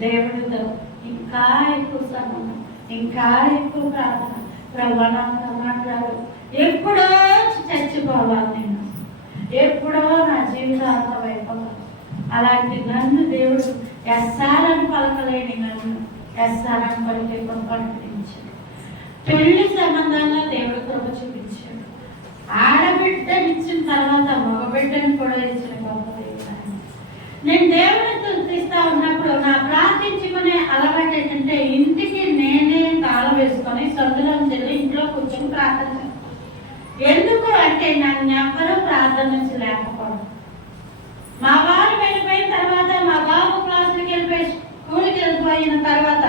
దేవుడితో ఇంకా ఎక్కువ సమయం, ఇంకా ఎక్కువ ప్రార్థన, ప్రవణంగా మాట్లాడు, ఎప్పుడో చచ్చిపోవాలి నేను, ఎప్పుడో నా జీవితాంతం అయిపోతాను. అలాంటి నన్ను దేవుడు ఎస్సారని పలకలేని నన్ను ఎస్సారని పలికే పలికించాడు. పెళ్లి సంబంధంగా దేవుడు కృప చూపించాడు. ఆడబిడ్డనిచ్చిన తర్వాత మగబిడ్డని కూడా ఇచ్చిన గొప్ప దేవుడు. నేను దేవుడిని స్తుతిస్తా ఉన్నప్పుడు నా ప్రార్థించుకునే అలవాటు ఏంటంటే ఇంటికి నేనే తాళం వేసుకొని సందులోంచి వెళ్ళి ఇంట్లో కూర్చొని ప్రార్థన. ఎందుకు అంటే నన్ను ఎవ్వరూ ప్రార్థన నుంచి లేకపోవడం. మా వారు వెళ్ళిపోయిన తర్వాత, మా బాబు క్లాసులకి వెళ్ళిపోయి స్కూల్కి వెళ్ళిపోయిన తర్వాత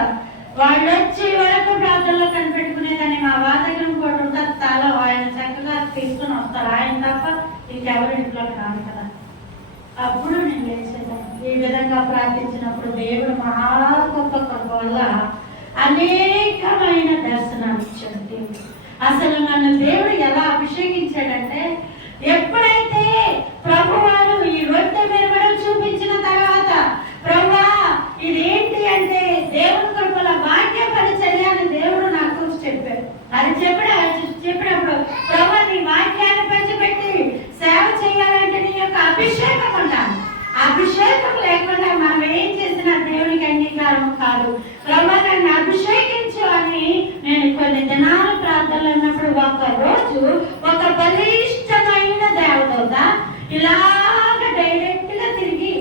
వాళ్ళు వచ్చే వరకు ప్రార్థనలో కనిపెట్టుకునేదాన్ని. మా వారి దగ్గర ఇంకోటి ఉంటుంది తాళం, ఆయన చక్కగా తీసుకుని వస్తారు. ఆయన తప్ప ఇంకెవరు ఇంట్లో కాదు కదా. అప్పుడు నేను లేచేదాన్ని. ఈ విధంగా ప్రార్థించినప్పుడు దేవుడు మహా గొప్ప కృప వల్ల అనేకమైన దర్శనాలు ఇచ్చాడు దేవుడు. అసలు నన్ను దేవుడు ఎలా అభిషేకించాడంటే, ఎప్పుడైతే ప్రభువారు ఈ రొట్టె విరవడం చూపించిన తర్వాత, ప్రభువా ఇదేంటి అంటే దేవుని కృపల వాక్య పరిచర్య అని దేవుడు నాకు చెప్పాడు. అది చెప్పినప్పుడు ప్రభువా నీ వాక్యాన్ని పంచిపెట్టి సేవ చేయాలంటే నీ యొక్క అభిషేకం ఉండాలి. అభిషేకం లేకుండా మనం ఏం చేసినా దేవునికి అంగీకారం కాదు. ప్రభువా నన్ను అభిషేకించు అని నేను కొన్ని దినాలు ప్రార్థనలు అన్నప్పుడు ఒక రోజు ఒక బలిష్టమైన దేవదూత ఇలాగ డైరెక్ట్ గా దిగి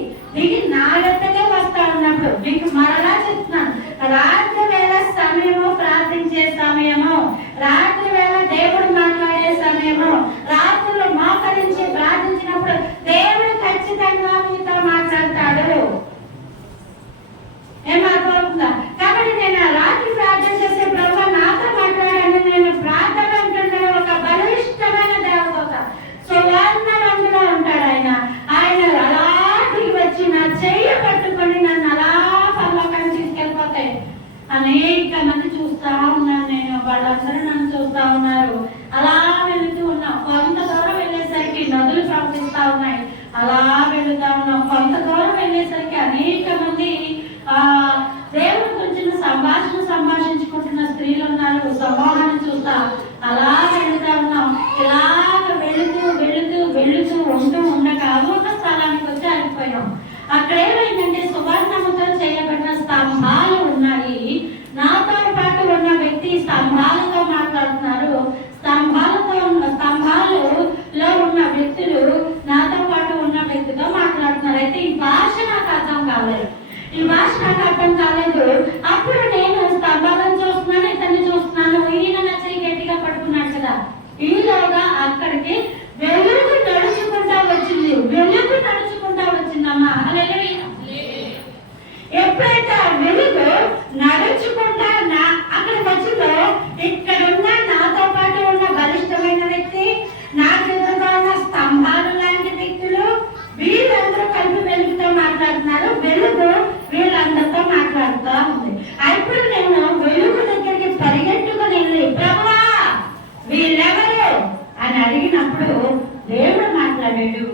నా యొక్కగా వస్తా ఉన్నప్పుడు మీకు మరలా చెప్తున్నాను, రాత్రి వేళ సమయము ప్రార్థించే సమయము, రాత్రి వేళ దేవుడు మాట్లాడే సమయము, రాత్రులు మోకరించి ప్రార్థించినప్పుడు దేవుడు ఖచ్చితంగా మీతో మాట్లాడతాడు. ఏమర్థమవుతుందా? కాబట్టి నేను రాత్రి ప్రార్థన చేసే ప్రభువా నాతో మాట్లాడాలని నేను ప్రార్థన అంటున్నాను. ఒక బలిష్టమైన దేవదూత సువర్ణ రంగులో ఉంటాడు ఆయన. ఆయన అలాంటికి వచ్చి నా చెయ్యి పట్టుకొని నన్ను అలా పరలోకానికి తీసుకెళ్ళిపోతాయి. అనేక మంది చూస్తా ఉన్నాను నేను, వాళ్ళందరూ నన్ను చూస్తా ఉన్నారు. అలా వెళుతూ ఉన్నాం. కొంత దూరం వెళ్ళేసరికి నదులు ప్రవహిస్తా ఉన్నాయి. అలా వెళుతా ఉన్నాం. కొంత దూరం వెళ్ళేసరికి అనేక మంది దేవుడి గురించి సంభాషించుకుంటున్న స్త్రీలు ఉన్నారు. సమూహాన్ని చూస్తా అలా వెళుతా ఉన్నాం. ఇలాగ వెళుతూ ఉండగా ఒక స్థలానికి వచ్చి ఆగిపోయాం. అక్కడ ఏమైందంటే సువర్ణముతో చేయబడిన స్తంభాలు ఉన్నాయి. నాతో పాటు ఉన్న వ్యక్తి స్తంభాలతో మాట్లాడుతున్నారు. స్తంభాలలో ఉన్న వ్యక్తులు నాతో పాటు ఉన్న వ్యక్తితో మాట్లాడుతున్నారు. అయితే ఈ భాష నాకు అర్థం కాలేదు. అప్పుడు నేను స్తంభాలను చూస్తున్నాను, ఇతన్ని చూస్తున్నాను. ఈయన నా చెయ్యి గట్టిగా పట్టుకున్నాడు కదా. ఈలోగా అక్కడికి వెలుగు నడుచుకుంటా వచ్చిందమ్మా. ఎప్పుడైతే ఆ వెలుగు నడుచుకుంటా అక్కడికి వచ్చిందో, ఇక్కడున్న నాతో పాటు ఉన్న బలిష్టమైన వ్యక్తి, నాకు ఎదురుగా ఉన్న స్తంభాలు లాంటి వ్యక్తులు, వీళ్ళందరూ కలిపి వెలుగుతో మాట్లాడుతున్నారు. వెలుగు వీళ్ళందరితో మాట్లాడుతూ ఉంది. అప్పుడు నేను వెలుగు దగ్గరికి పరిగెట్టుకుని వెళ్ళి ప్రభువా వీళ్ళెవరు అని అడిగినప్పుడు దేవుడు మాట్లాడాడు,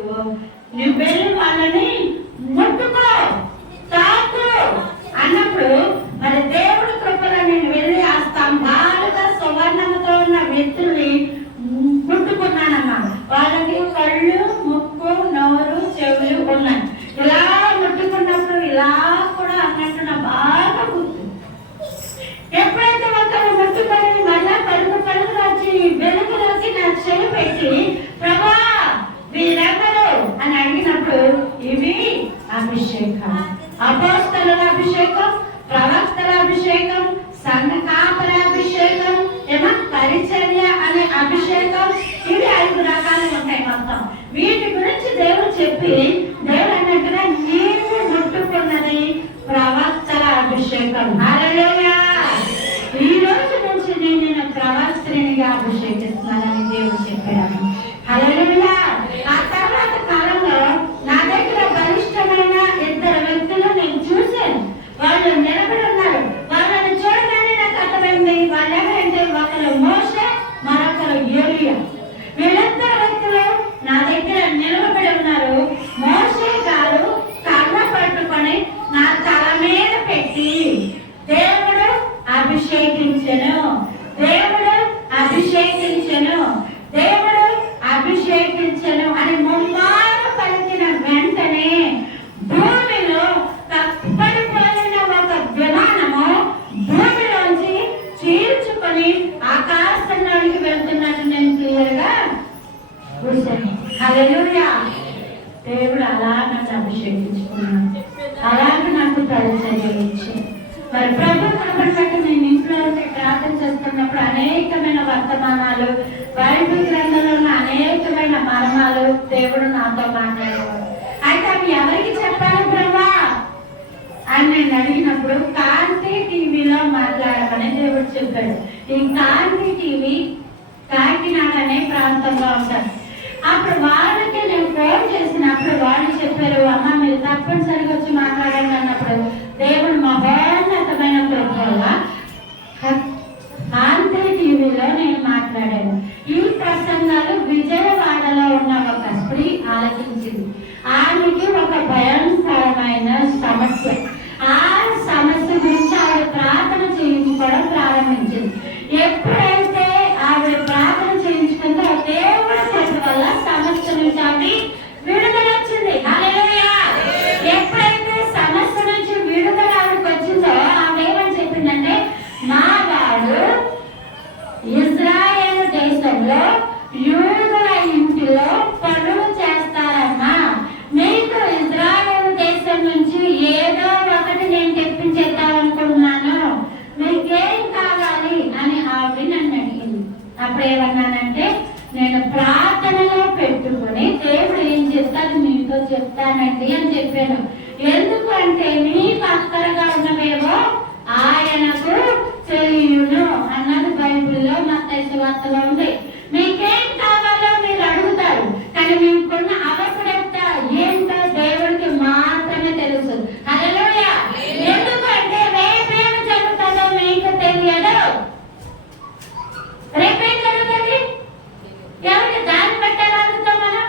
నువ్వు వెళ్ళి వాళ్ళని ముట్టుకో, తాకు అన్నప్పుడు మరి దేవుడి కృపలో నేను వెళ్ళి ఆ స్తంభాలుగా సువర్ణముతో ఉన్న వ్యక్తుల్ని ముట్టుకున్నానమ్మా. వాళ్ళకి కళ్ళు, ముక్కు, నోరు, చెవులు ఉన్నాయి. ఇలా ముట్టుకున్నప్పుడు ఇలా కూడా అన్నట్టు నా బాగా గుర్తు. ఎప్పుడైతే ఒకరు ముట్టుకొని మళ్ళా పలుకు వచ్చి వెలుగులోకి నా చెవి పెట్టి ప్రభువా వీరెవరు అని అడిగినప్పుడు ఇవి అభిషేకం, అపోస్తలుల అభిషేకం, ప్రవక్తల అభిషేకం, సంఘ కాపల అభిషేకం, పరిచర్య అనే అభిషేకం. ఇవి 5 రకాలు ఉంటాయి మొత్తం. వీటి గురించి దేవుడు చెప్పి దేవుడు అన్నట్టుగా నీవు ముట్టుకున్నది ప్రవక్తల అభిషేకం. హల్లెలూయా. ఈ రోజు నుంచి నేను ప్రవక్త్రినిగా అభిషేకిస్తున్నానని దేవుడు చెప్పాడు. హల్లెలూయా. ఆ తర్వాత కాలంలో నా దగ్గర బలిష్టమైన 2 వ్యక్తులు నేను చూశాను. వాళ్ళు నిలబడి ఉన్నారు. వాళ్ళని చూడగానే నాకు అర్థమైంది వాళ్ళు ఎవరంటే ఒకరు మోషే, మరొకరు ఏలీయా. వీళ్ళిద్దరు వ్యక్తులు నా దగ్గర నిలబడి ఉన్నారు. మోషే గారు కర్ర పట్టుకొని నా తల మీద పెట్టి దేవుడు అభిషేకించెను. హల్లెలూయా. దేవుడు అలా నన్ను అభిషేకించుకున్నాను, అలాగే నాకు పరిచర్యలు ఇచ్చాడు. మరి ప్రభు కృపను బట్టి నేను ఇంట్లో ప్రార్థన చేస్తున్నప్పుడు అనేకమైన వర్తమానాలు, బైబిల్ గ్రంథంలో ఉన్న అనేకమైన మర్మాలు దేవుడు నాతో మాట్లాడేవాడు. అయితే అవి ఎవరికి చెప్పాలి ప్రభా అని నేను అడిగినప్పుడు కాంతి టీవీలో మాట్లాడమని దేవుడు చెప్పాడు. ఈ కాంతి టీవీ కాకినాడ అనే ప్రాంతంలో ఉంటారు. అప్పుడు వాళ్ళకి నేను ఫోన్ చేసినప్పుడు వాళ్ళు చెప్పారు, అమ్మ మీరు తప్పనిసరిగా వచ్చి మాట్లాడండి అన్నప్పుడు దేవుడు మహోన్నతమైన కృప వల్ల కాంతి టీవీలో నేను మాట్లాడాను. ఈ ప్రసంగాలు విజయవాడలో ఉన్న ఒక స్త్రీ ఆలోచించింది. ఆమెకి ఒక భయంకరమైన సమస్య, ఆ సమస్య గురించి ఆవిడ ప్రార్థన చేయించుకోవడం ప్రారంభించింది. ఎప్పుడైతే ఆవిడ ప్రార్థన చేయించుకుందో దేవుడి కృప వల్ల సమస్య నుంచి ఆమె విడుదల వచ్చింది. హల్లెలూయా. ఎప్పుడైతే సమస్య నుంచి విడుదల ఆవిడకి వచ్చిందో ఆమె ఏమని చెప్పిందంటే, మా వాడు ఇజ్రాయేల్ దేశంలో యూదుల ఇంటిలో పనులు చేస్తారమ్మా, మీకు ఇజ్రాయేల్ దేశం నుంచి ఏదో ఒకటి నేను తెప్పించేద్దామనుకుంటున్నాను, మీకేం కావాలి అని ఆవిడ నన్ను అడిగింది. అప్పుడు ఏమన్నానంటే, నేను ప్రార్థనలో పెట్టుకుని దేవుడు ఏం చెప్తాను మీతో చెప్తానండి అని చెప్పాను. ఎందుకంటే మీకు అక్కరగా ఉన్నవేవో ఆయనకు తెలియను అన్నది బైబిల్లో మత్తయి సువార్తలో ఉంది. మీకేం కావాలో మీరు అడుగుతారు, కానీ మీకున్న అవసరత ఏంటో దేవుడికి మాత్రమే తెలుసు. హల్లెలూయా. ఎందుకంటే రేపేం జరుగుతుందో మీకు తెలియదు. రేపేం జరుగుతుంది ఎవరికి దాన్ని పెట్టాలి అడుగుతాం మనం.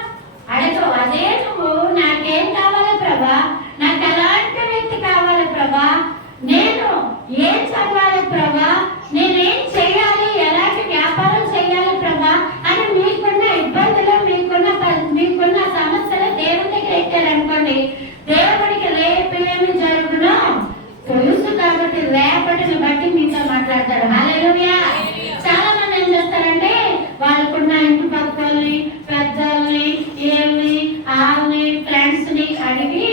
అడగవు. అదే నువ్వు నాకేం కావాలి ప్రభా, నాకు ఎలాంటి వ్యక్తి కావాలి ప్రభా, నేను ఏం చదవాలి ప్రభా, నేనేం చేయాలి, ఎలాంటి వ్యాపారం చేయాలి ప్రభా అని మీకున్న ఇబ్బందులు, మీకున్న సమస్యలు దేవుడి దగ్గర ఎక్కారనుకోండి, దేవుడికి రేపేమి జరుగునో తెలుసు కాబట్టి రేపటిని బట్టి మీతో మాట్లాడతాడు. హల్లెలూయా. చాలా మంది ఏం చేస్తారంటే వాళ్ళకున్న ఇంటి పక్కల్ని, పెద్దల్ని, ఏళ్ళని, వాళ్ళని, ఫ్రెండ్స్ ని అడిగి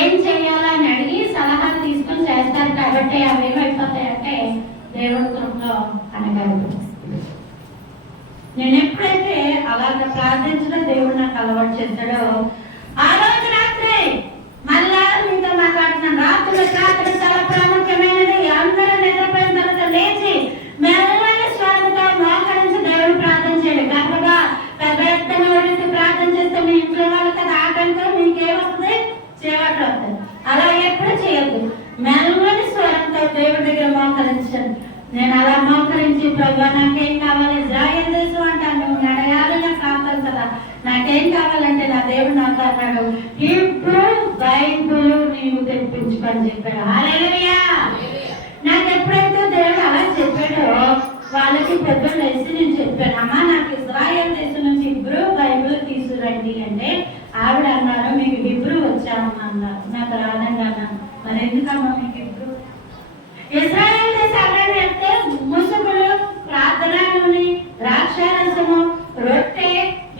ఏం చేయాలని అడిగి సలహాలు తీసుకొని చేస్తారు. కాబట్టి అవి ఏమైపోతాయంటే దేవుడి కృపలో అనగలదు. నేను ఎప్పుడైతే అలాగ ప్రార్థించడం దేవుడు నాకు అలవాటు చేస్తాడో ఆ రోజు రాత్రి మళ్ళా మీతో మాట్లాడుతున్నాను. రాత్రి చాలా ప్రాముఖ్యమైనది. అందరూ నిద్రపోయిన తర్వాత లేచి మెల్లగా స్వరంతో మోకరించి దేవుడు ప్రార్థన చేయండి. గర్భగా పెద్ద నోడిసి ప్రార్థన చేస్తే మీ ఇంట్లో వాళ్ళకి అది ఆటంకం, మీకేమవుతుంది, చేపట్లు వస్తుంది. అలా ఎప్పుడు చేయొద్దు. మెల్లని స్వరంతో దేవుడి దగ్గర మోకరించండి. నేను అలా మోకరించి ప్రభు నాకేం కావాలి, ఇజ్రాయేల్ దేశం అంటాను, నువ్వు నడయాలనే ప్రాంతం కదా, నాకేం కావాలంటే నా దేవుడు నాతో అన్నాడు, హీబ్రూ బైబిల్ నీవు తెప్పించుకొని చెప్పాడు. హల్లెలూయా. నాకు ఎప్పుడైతే దేవుడు అలా చెప్పాడో వాళ్ళకి పెద్దలు వేసి నేను చెప్పాను, అమ్మా నాకు ఇజ్రాయేల్ దేశం నుంచి హీబ్రూ బైబిల్ తీసుకురండి అంటే ఆవిడ అన్నారు, మీకు హీబ్రూ వచ్చామమ్మా అన్నారు. నాకు రాదండి అన్నాను. మరి ఎందుకమ్మా మీకు హీబ్రూ? ఇజ్రాయేల్ దేశాన్ని అంటే ముసుగులు, ప్రార్థన నూనె, ద్రాక్షారసము, రొట్టె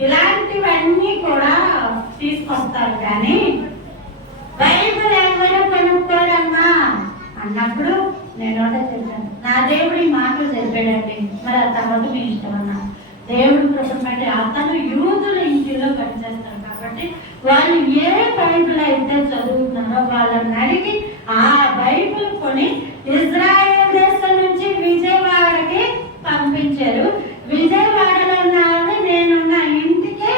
ఇలాంటివన్నీ కూడా తీసుకొస్తారు, కానీ బైబిల్ ఎవరు కొనుక్కోరమ్మా అన్నప్పుడు నేను చెప్పాను, నా దేవుడు ఈ మాటలు చెప్పాడండి, మరి ఆ తర్వాత మీ ఇష్టం అన్నా. దేవుడు కోసం బట్టి అతను యూదుల ఇంటిలో పనిచేస్తారు కాబట్టి వాళ్ళు ఏ బైబిల్ అయితే చదువుతున్నారో వాళ్ళని అడిగి ఆ బైబిల్ కొని ఇజ్రాయేల్ దేశం నుంచి విజయవాడకి పంపించారు. విజయవాడలో ఉన్న నేనున్న ఇంటికి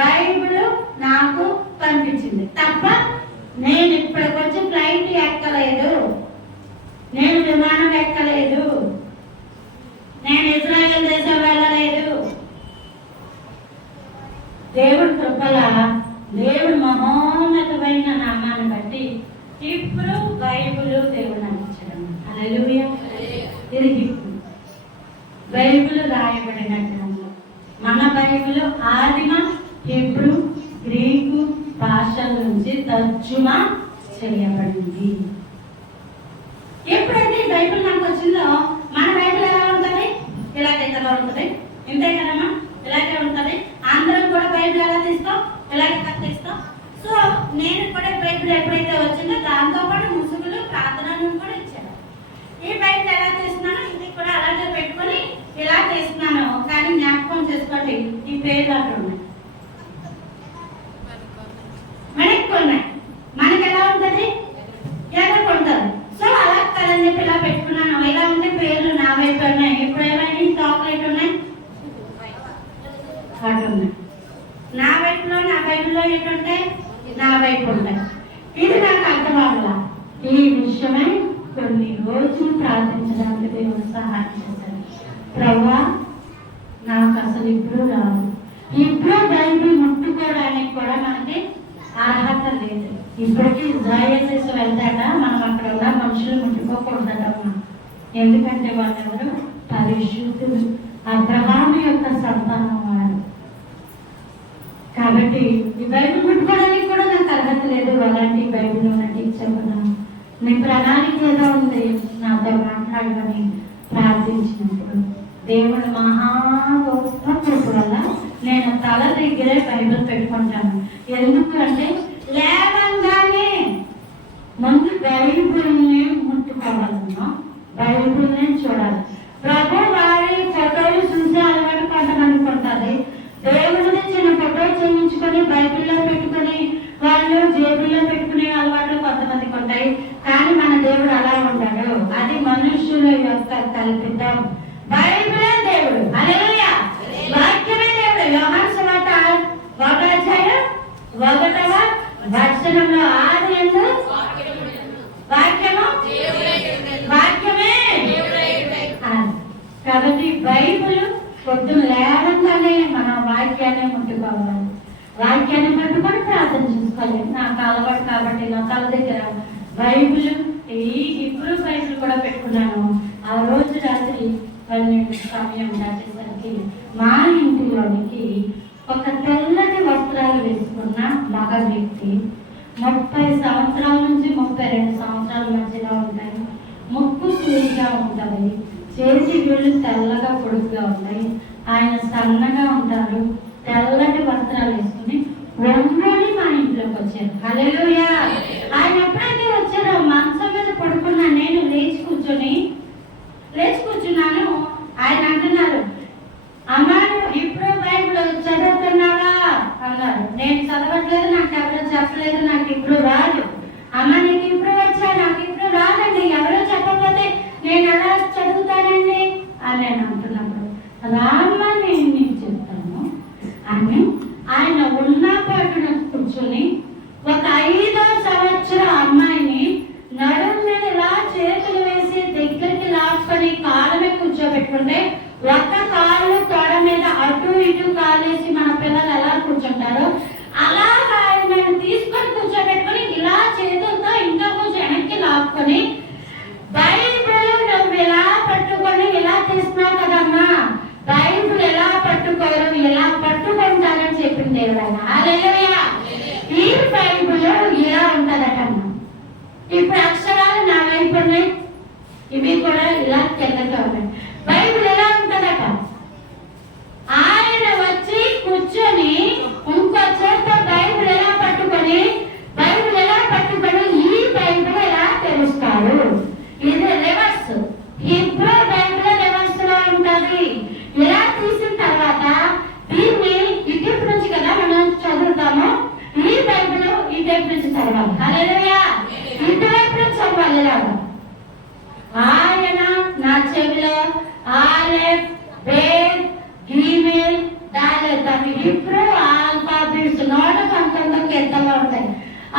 బైబిల్ నాకు పంపించింది తప్ప నేను ఇప్పటికొచ్చి ఫ్లైట్ ఎక్కలేదు, నేను విమానం ఎక్కలేదు, నేను ఇజ్రాయేల్ దేశం వెళ్ళలేదు. దేవుడి కృపల దేవుడు మహోన్నతమైన నామాన్ని బట్టి హీబ్రూ బైబిల్ దేవుడు నాకు ఇచ్చాడు. హల్లెలూయా. ఇది హీబ్రూ బైబిల్ రాయబడినట్టు మన బైబిల్ ఆదిమ హీబ్రూ గ్రీకు భాషల నుంచి తర్జుమా చేయబడింది. ఎప్పుడైతే బైబిల్ నాకు వచ్చిందో మన బైబిల్ ఎలా ఉంటుంది, ఇలాగే కదా ఉంటుంది, ఇంతే కదమ్మా, ఇలాగే ఉంటుంది. అందరం కూడా బైబిల్ ఎలా తీస్తాం, ఎలాగే కత్తిస్తాం. సో నేను కూడా బైబిల్ ఎప్పుడైతే వచ్చిందో దాంతో పాటు ముసుగులు ప్రార్థనలు కూడా ఇచ్చాను. ఈ బైబిల్ ఎలా తీస్తున్నానో ఇది కూడా అలాగే పెట్టుకొని ఇలా తీస్తున్నాను. కానీ జ్ఞాపకం చేసుకోండి, ఈ పేర్లు అక్కడ ఉన్నాయి, వెనక్కున్నాయి. మనకి ఎలా ఉంటుంది, ఎదుర్కొంటారు. సో అలా కదని చెప్పి ఇలా పెట్టుకున్నాను. ఇలా ఉంటే పేర్లు నా వైపు ఉన్నాయి. ఇప్పుడు ఏమైనా చాక్లెట్ ఉన్నాయి, అటు ఉన్నాయి. నా వైపులో నా బైబిల్లో ఏంటంటే నా వైపు ఉంటాయి. ఇది నాకు అర్థం అవ్వాల. ఈ విషయమై కొన్ని రోజులు ప్రార్థించడానికి దేవుడు సహాయం చేశాడు. ప్రభువా, నాకు అసలు ఇప్పుడు రాదు, ఇప్పుడు బైబిల్ ముట్టుకోవడానికి కూడా మనకి అర్హత లేదు. ఇప్పటికీ ఇజ్రాయేల్ దేశం వెళ్తాడ, మనం అక్కడ ఉన్న మనుషులు ముట్టుకోకూడదమ్మా. ఎందుకంటే వాళ్ళెవరు పరిశుద్ధులు, అబ్రహాము యొక్క సంతానం వారు. కాబట్టి ఈ బైబిల్ ముట్టుకోవడానికి కూడా నాకు అర్హత లేదు. అలాంటి బైబిల్ ఉన్నట్టు ఇచ్చాను. నీ ప్రణాళిక ఏదో ఉంది, నాతో మాట్లాడమని ప్రార్థించినప్పుడు దేవుడు మహా గొప్ప కృప వల్ల నేను తల దగ్గరే బైబిల్ పెట్టుకుంటాను. ఎందుకు అంటే లేవంగానే ముందు బైబిల్ని ముట్టుకోవాలన్నా, బైబిల్ని చూడాలి. ప్రభు వారి ఫోటోలు చూసే అలవాటు కొంతమందికి ఉంటుంది. దేవుడిని చిన్న ఫోటో చేయించుకొని బైబిల్లో పెట్టుకొని వాళ్ళు జేబుల్లో పెట్టుకునే అలవాట్లు కొంతమందికి ఉంటాయి. కానీ మన దేవుడు అలా ఉంటాడు. అది మనుషుల యొక్క కల్పితం. బైబిలే దేవుడు, హల్లెలూయా, వాక్యమే దేవుడు. యోహాను సువార్త 1:1 వచనంలో ఆదియందు వాక్యమే. కాబట్టి బైబిల్ పొద్దున లేవంగానే మన వాక్యాన్ని ముట్టుకోవాలి. వాక్యాన్ని పట్టుకొని ప్రార్థన చేసుకోవాలి. నాకు అలవాటు కాబట్టి నా తల దగ్గర బైబిల్, ఈ హిబ్రూ బైబిల్ కూడా పెట్టుకున్నాను. ఆ రోజు రాత్రి 12 సమయం దాటేసరికి మా ఇంటిలోనికి ఒక తెల్లటి వస్త్రాలు వేసుకున్న మగ వ్యక్తి, 30 సంవత్సరాల నుంచి 32 సంవత్సరాల మధ్యలో ఉంటాయి. ముక్కు సూరిగా ఉంటుంది, చేతి వేళ్ళు తెల్లగా పొడుగుగా ఉంటాయి. ఆయన సన్నగా ఉంటారు. తెల్లటి వస్త్రాలు వేసుకుని వంగని మా ఇంట్లోకి వచ్చారు. హల్లెలూయా. ఆయన ఎప్పుడైతే వచ్చారో మంచం మీద పడుకున్నా, నేను లేచి కూర్చున్నాను. ఆయన అంటున్నారు, అమ్మా ఇప్పుడు బైబిల్ చదువుతున్నావా అన్నారు. నేను చదవట్లేదు, నాకు ఎవరో చెప్పలేదు, నాకు ఇప్పుడు రాదు. అమ్మ నీకు ఇప్పుడు వచ్చా, నాకు ఇప్పుడు రాదండి, ఎవరో చెప్పకపోతే నేను ఎలా చదువుతానండి అని నేను అంటున్నప్పుడు, రామ్మా నేను నీకు చెప్తాను అని ఆయన ఉన్న పాటున కూర్చొని ఒక 5వ సంవత్సరం అమ్మాయిని నడుము మీద ఇలా చేతులు వేసి దగ్గరికి లాక్కొని కాళ్ళ మీద కూర్చోబెట్టుకుంటే, ఒక కాళ్ళు తొడ మీద అటు ఇటు కాలేసి మన పిల్లలు ఎలా కూర్చుంటారో అలా ఆయన తీసుకొని కూర్చోబెట్టుకొని ఇలా చేతులతో ఇంకా కొంచెం వెనక్కి లాక్కొని, బైబిల్ నువ్వు ఇలా పట్టుకొని ఇలా తీస్తున్నావు కదమ్మా, బైబిల్ ఎలా పట్టుకోరు, ఇలా పట్టుకుంటారని చెప్పింది ఎవరైనా. హల్లెలూయా. ఈ బైబిల్ ఇలా ఉంటదటమ్మా. ఇప్పుడు అక్షరాలు నా వైపు ఉన్నాయి, ఇవి కూడా ఇలా తెల్లగా ఉన్నాయి. బైబిల్ ఎలా ఉంటదట, ఆయన వచ్చి కూర్చొని ఇంకో చేత బైబిల్ ఎలా పట్టుకొని ఈ బైబిల్ ఎలా తెలుస్తారు. ఇది రివర్స్, హిబ్రూ బైబిల్ రివర్స్ లో ఉంటది. ఇలా తీసిన తర్వాత దీన్ని ఇటువైపు నుంచి కదా మనం చదువుతాము, ఈ బైబిల్ ఇటువైపు నుంచి చదవాలి. హల్లెలూయా. ఇటువైపు నుంచి చదవాలి. ఇలాగా ఆయన నా చెవిలో ఆరెఫ్, బేర్, గీమెల్, దాలెత్ అవి హిబ్రూ ఆల్ఫాబెట్స్ 119 కీర్తనలు ఉంటాయి.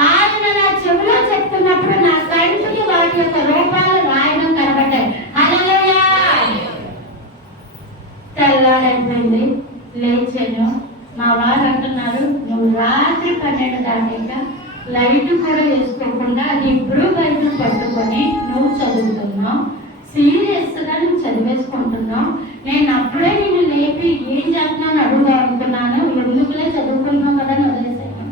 ఆయన నా చెవిలో చెప్తున్నప్పుడు నా కంటికి వాటి యొక్క రూపాలు రాయడం కనబడ్డాయి. హల్లెలూయా. తెల్లారైపోయింది, లేచాను. మా వారు అంటున్నారు, నువ్వు రాత్రి 12 దాటాక లైట్ కూడా వేసుకోకుండా హిబ్రూ బైబిల్ పట్టుకొని నువ్వు చదువుతున్నావు, సీరియస్ గా నువ్వు చదివేసుకుంటున్నావు. నేను అప్పుడే నేను లేపి ఏం చేస్తున్నాను అడుగుదా అనుకున్నాను. ఎందుకులే చదువుకున్నావు కదా అని వదిలేసాను.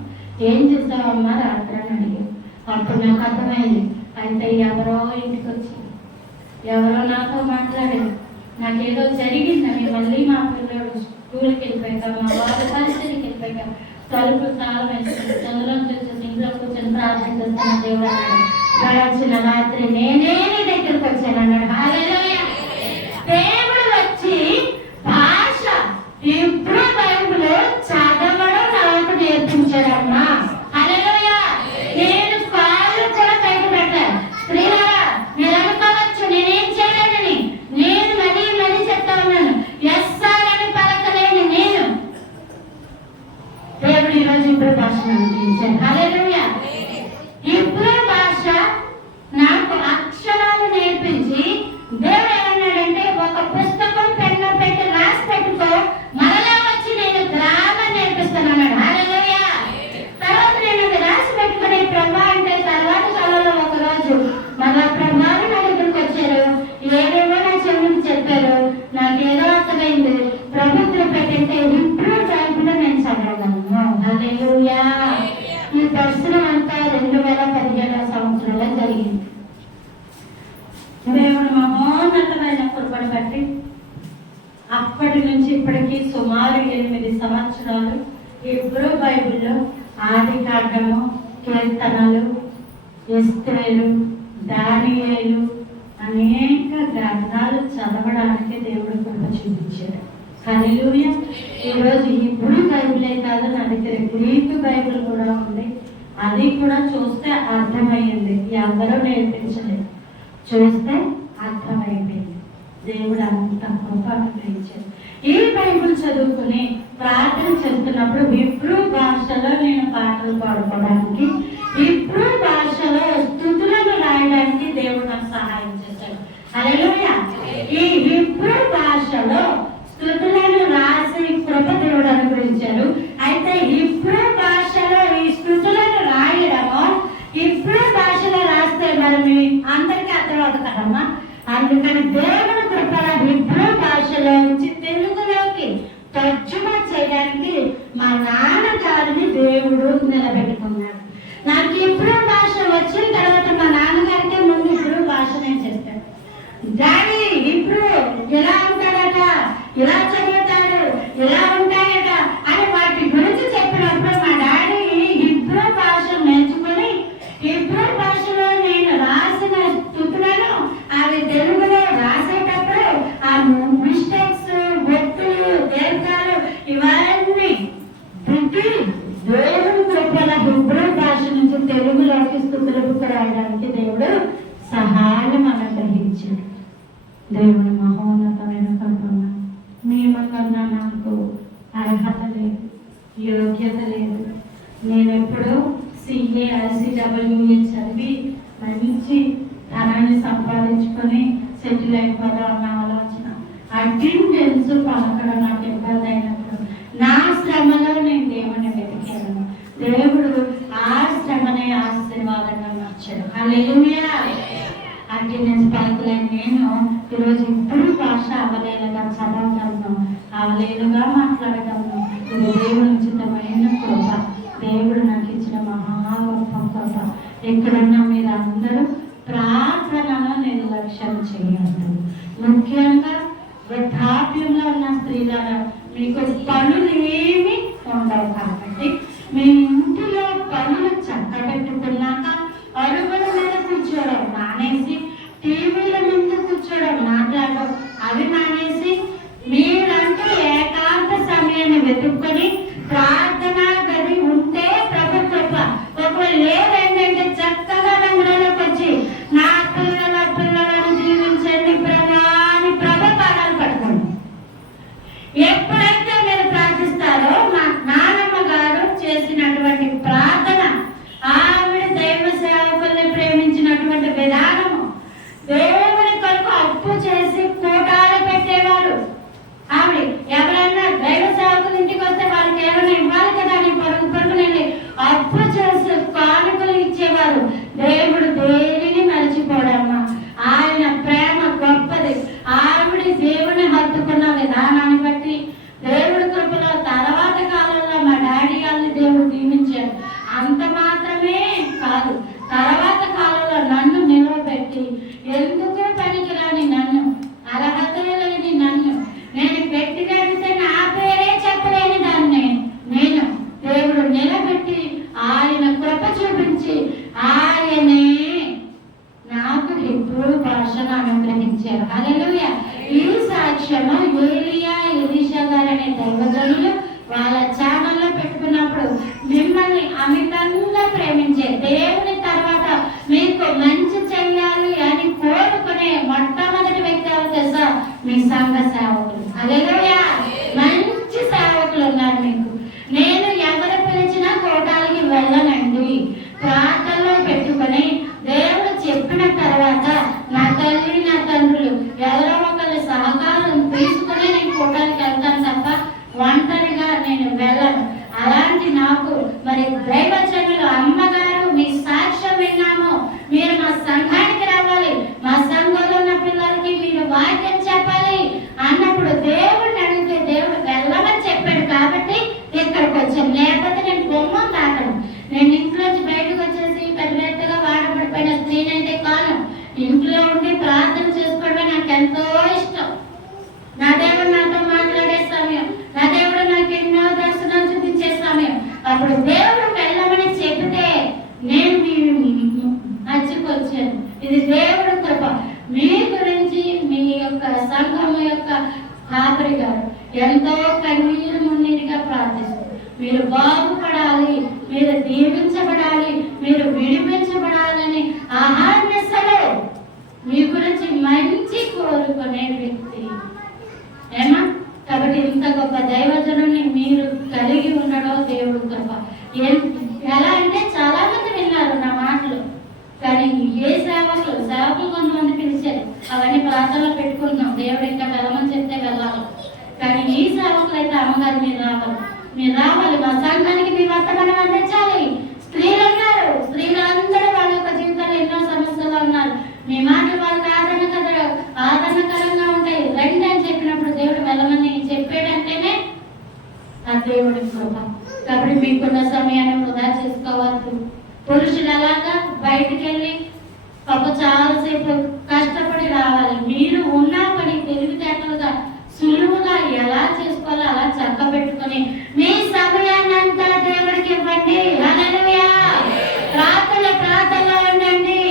ఏం చేస్తావమ్మా రాత్రి అని అడిగాను. అప్పుడు నాకు అర్థమైంది, అయితే ఎవరో ఇంటికి వచ్చి ఎవరో నాతో మాట్లాడారు. నాకేదో జరిగిందని మళ్ళీ మా పిల్లలు స్కూల్కి వెళ్ళిపోయాక మా వారి పరిస్థితికి వెళ్ళిపోయాక తలుపు తాళం వేసుకుని చంద్రంతో వచ్చేసి ఇంట్లో కూర్చొని ప్రార్థన చేస్తున్న దేవుడు అన్నాడు, గడిచిన రాత్రి నేనే నీ దగ్గరకు వచ్చాను అన్నాడు. హల్లెలూయా. దేవుడు వచ్చి భాష హీబ్రూ బైబిల్ చదవడం నాకు నేర్పించాడమ్మా. హల్లెలూయా. నేను కాళ్ళు కూడా బయట పెట్టాను. స్త్రీలారా మీరు అనుకోవచ్చు నేనేం చేయలేదని, నేను మరీ మరీ చెప్తా ఉన్నాను, ఎస్ సార్ అని పలకలేని నేను దేవుడు ఈరోజు హీబ్రూ భాష నేర్పించాడు. హల్లెలూయా. హీబ్రూ భాష నాకు అక్షరాలు నేర్పించి దేవుడు ఏమన్నాడంటే, ఒక పుస్తకం పెన్ను పెట్టి రాసి పెట్టుకో, మరలా వచ్చి నేను గ్రామర్ నేర్పిస్తాను అన్నాడు. హల్లెలూయా. తర్వాత నేను అది రాసి పెట్టుకునే ప్రభా అంటే తర్వాత కాలంలో ఒక రోజు మరలా ప్రభావి నా దగ్గరికి వచ్చారు, ఏదేమో నా చెవులకు చెప్పారు, నాకేదో అర్థమైంది, ప్రభుత్వం పెట్టంటే హీబ్రూ బైబిల్ నేను చదవగలను. హల్లెలూయా. ఈ దర్శనం అంతా 2017 సంవత్సరంలో జరిగింది. దేవుడు మహోన్నతమైన కృపను బట్టి అప్పటి నుంచి ఇప్పటికీ సుమారు 8 సంవత్సరాలు హీబ్రూ బైబిల్లో ఆది కాండము, కీర్తనలు, ఎస్తేరు, దానియేలు అనేక గ్రంథాలు చదవడానికి దేవుడు కృప చూపించాడు. హల్లెలూయా. ఈరోజు హీబ్రూ బైబిలే కాదు, నా దగ్గర గ్రీకు బైబిల్ కూడా ఉంది. అది కూడా చూస్తే అర్థమయ్యింది, ఎవరూ నేర్పించలేదు, చూస్తే అర్థమైపోయింది. దేవుడు అంత కృప అనుగ్రహించాడు. ఈ బైబిల్ చదువుకుని ప్రార్థన చేస్తున్నప్పుడు హీబ్రూ భాషలో నేను పాటలు పాడుకోవడానికి, హీబ్రూ భాషలో స్తుతులను రాయడానికి దేవుడు నాకు సహాయం చేశాడు. హల్లెలూయా. ఈ హీబ్రూ భాషలో స్తుతులను రాసి కృప దేవుడు అనుగ్రహించారు. అయితే హీబ్రూ భాషలో ఈ స్తుతులను రాయడము, హీబ్రూ భాషలో రాస్తే మరి అందరికీ అర్థమవుతుంది కదమ్మా. అందుకని దేవుడు కృపల హీబ్రూ భాషలో నుంచి తెలుగులోకి తర్జుమా చేయడానికి మా నాన్నగారిని దేవుడు నిలబెట్టుకున్నాడు. నాకు హీబ్రూ భాష వచ్చిన తర్వాత మా నాన్నగారికి ముందు హీబ్రూ భాష నేను చేస్తాను. డాడీ హీబ్రూ ఎలా ఉంటాడట, ఇలా చదువుతాడు, ఇలా ఉంటాయట అని వాటి గురించి చెప్పినప్పుడు మా డాడీ హీబ్రూ భాష నేర్చుకుని హీబ్రూ భాషలో నేను రాసిన స్తుతులను అవి తెలుగులో రాసేటప్పుడు ఆ మిస్టేక్స్, ఒత్తులు, దీర్ఘాలు ఇవన్నీ పుట్టి దేవుడు కృపల హీబ్రూ భాష నుంచి తెలుగులోకి స్తుతులకు రాయడానికి దేవుడు సహాయం అనుగ్రహించాడు. దేవుని మహోన్నతమైన కృప. మేమన్నా నాకు అర్హత లేదు, యోగ్యత లేదు. నేను ఎప్పుడు CA ICWA చదివి మంచి ధనాన్ని సంపాదించుకొని సెటిల్ అయిపోదాం అన్న ఆలోచన, అటెండెన్స్ పలకడం నాకు ఇబ్బంది అయినప్పుడు నా శ్రమలో నేను దేవుని వెతికాను. దేవుడు ఆ శ్రమనే ఆశీర్వాదంగా మార్చాడు. హల్లెలూయా. అటెండెన్స్ పలకలేని నేను ఈరోజు ఇప్పుడు భాష అవలేలుగా చదవగలను, అవలేలుగా మాట్లాడగలను. ఇది దేవుని ఉచితమైన కృప, దేవుడు నాకు ఇచ్చిన మహా గొప్ప కృప. ఎక్కడున్నా మీరు అందరూ ప్రార్థనను నిర్లక్ష్యం చేయద్దు. ముఖ్యంగా వృద్ధాప్యంలో ఉన్న స్త్రీలను మీకు పనులు ఏమి ఉండవు కాబట్టి మీ ఇంటిలో పనులు చక్కబెట్టుకున్నాక అరుగుల మీద కూర్చోవడం మానేసి, టీవీల ముందు కూర్చోవడం మాట్లాడడం అవి మానేసి, మీరంటూ ఏకాంత సమయాన్ని వెతుక్కొని ప్రార్థనా గది ఉంటే ప్రభు కృప. ఒకవేళ లేదంటే చక్కగా రంగులలోకి వచ్చి నా పిల్లలను జీవించండి ప్రభా అని ప్రభు పాదాలు పట్టుకోండి. ఎప్పుడైతే మీరు ప్రార్థిస్తారో మా నాన్నమ్మ గారు హల్లెలూయా. ఈ సాక్ష్యము ఏలియా ఎలీషా గారు అనే దైవజనులు వాళ్ళ ఛానల్లో పెట్టుకున్నప్పుడు మిమ్మల్ని అమితంగా ప్రేమించే దేవుని తర్వాత మీకు మంచి చెయ్యాలి అని కోరుకునే మొట్టమొదటి వ్యక్తి ఎవరు తెలుసా? మీ సంఘ సేవకులు. హల్లెలూయా. మంచి సేవకులు ఉన్నారు మీకు. నేను ఎవరు పిలిచినా కోటాలకి వెళ్ళనండి, ప్రార్థనలో పెట్టుకొని దేవుడు చెప్పిన తర్వాత నా తల్లి నా తండ్రులు ఎవరో ఒకరి సహకారం తీసుకుని నేను కోటాలకి వెళ్తాను తప్ప ఒంటరిగా నేను వెళ్ళను. అలాంటి నాకు మరి దైవజనులు అమ్మగారు మీ సాక్ష్యం విన్నాము, మీరు మా సంఘానికి రావాలి, మా సంఘంలో ఉన్న పిల్లలకి మీరు వాక్యం చెప్పాలి అన్నప్పుడు దేవుడిని అడిగితే దేవుడు వెళ్ళమని చెప్పాడు కాబట్టి ఇక్కడికి వచ్చాను. లేకపోతే నేను బొమ్మను తాకను. నేను ఇంట్లోంచి బయటకు వచ్చేసి పెద్దగా వాడబడిపోయిన స్త్రీనైతే కాను. ఇంట్లో ఉండి ప్రార్థన చేసుకోవడమే నాకు ఎంతో ఇష్టం. నా దేవుడు నాతో మాట్లాడే సమయం, నా దేవుడు నాకు ఎన్నో దర్శనాలు చూపించే సమయం. అప్పుడు దేవుడు వెళ్ళమని చెబితే నేను మీ మధ్యకు వచ్చాను. ఇది దేవుడు కృప. మీ గురించి మీ యొక్క సంఘం యొక్క కాపరి గారు ఎంతో కన్నీరు మున్నీరుగా ప్రార్థిస్తారు. మీరు బాగుపడాలి, మీరు దీవించబడాలి, మీరు విడిపించబడాలని ఆహార్నిసలో మీ గురించి మంచి కోరుకునే వ్యక్తి ఏమా. కాబట్టి ఇంత గొప్ప దైవజనుని మీరు కలిగి ఉండడం దేవుడు కృప. ఎలా అంటే చాలా మంది విన్నారు నా మాటలు, కానీ ఏ సేవకులు కొంతమంది పిలిచారు, అవన్నీ ప్రార్థనలో పెట్టుకుంటున్నాం. దేవుడు ఇంకా వెళ్ళమని చెప్తే వెళ్ళాలి. కానీ ఈ సేవకులు అయితే అమ్మగారు మీరు రావాలి, మా సంఘానికి మీ వర్తమానం అందించాలి. స్త్రీలు ఉన్నారు, స్త్రీలందరూ వాళ్ళ యొక్క జీవితంలో ఎన్నో సమస్యలు ఉన్నారు. మీ మాటలు వాళ్ళకి ఆదరణకరంగా ఉంటాయి, రండి అని చెప్పినప్పుడు దేవుడు వెళ్ళమని చెప్పాడంటేనే ఆ దేవుడి కృప. కాబట్టి మీకున్న సమయాన్ని వృధా చేసుకోవద్దు. పురుషులు అలాగా బయటికి వెళ్ళి చాలాసేపు కష్టపడి రావాలి. మీరు ఉన్న పని తెలివితేటలుగా సులువుగా ఎలా చేసుకోవాలో అలా చక్కబెట్టుకొని మీ సమయాన్ని అంతా దేవుడికి ఇవ్వండి. హల్లెలూయా. ప్రార్థనలో ఉండండి,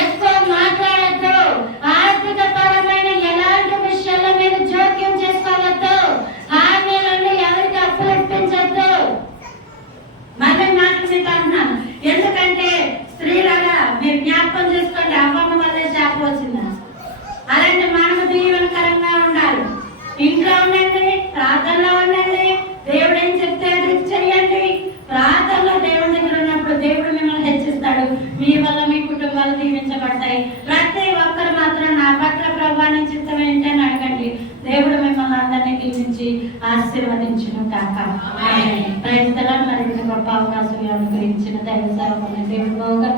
ఎక్కువ మాట్లాడద్దు. ఆర్థిక పరమైన ఎలాంటి విషయాల్లో మీరు జోక్యం చేసుకోవద్దు. హామీలను ఎవరికి అప్పులు ఇప్పించద్దు. మళ్ళీ మాట్లాడుతూ అంటున్నాను, ఎందుకంటే స్త్రీలాగా మీరు జ్ఞాపకం చేసుకోండి, అమ్మమ్మ వల్లే శాపం వచ్చిందా. అలాంటి మనము దీవెనకరంగా ఉండాలి. ఇంట్లో ఉండండి, ప్రార్థనలో ఉండండి, దేవుడు ఏం చెప్తే అది చెయ్యండి. ప్రార్థనలో దేవుడి దగ్గర ఉన్నప్పుడు దేవుడు మిమ్మల్ని హెచ్చిస్తాడు. మీ వల్ల మీ కుటుంబాలు దీవించబడతాయి. ప్రతి ఒక్కరు మాత్రం నా పట్ల ప్రభువా నీ చిత్తం ఏంటని అడగండి. దేవుడు మిమ్మల్ని అందరినీ దీవించి ఆశీర్వదించును కాక. Praise the Lord. మరి గొప్ప అవకాశం అనుగ్రహించిన దైవ సేవకుని దేవుడు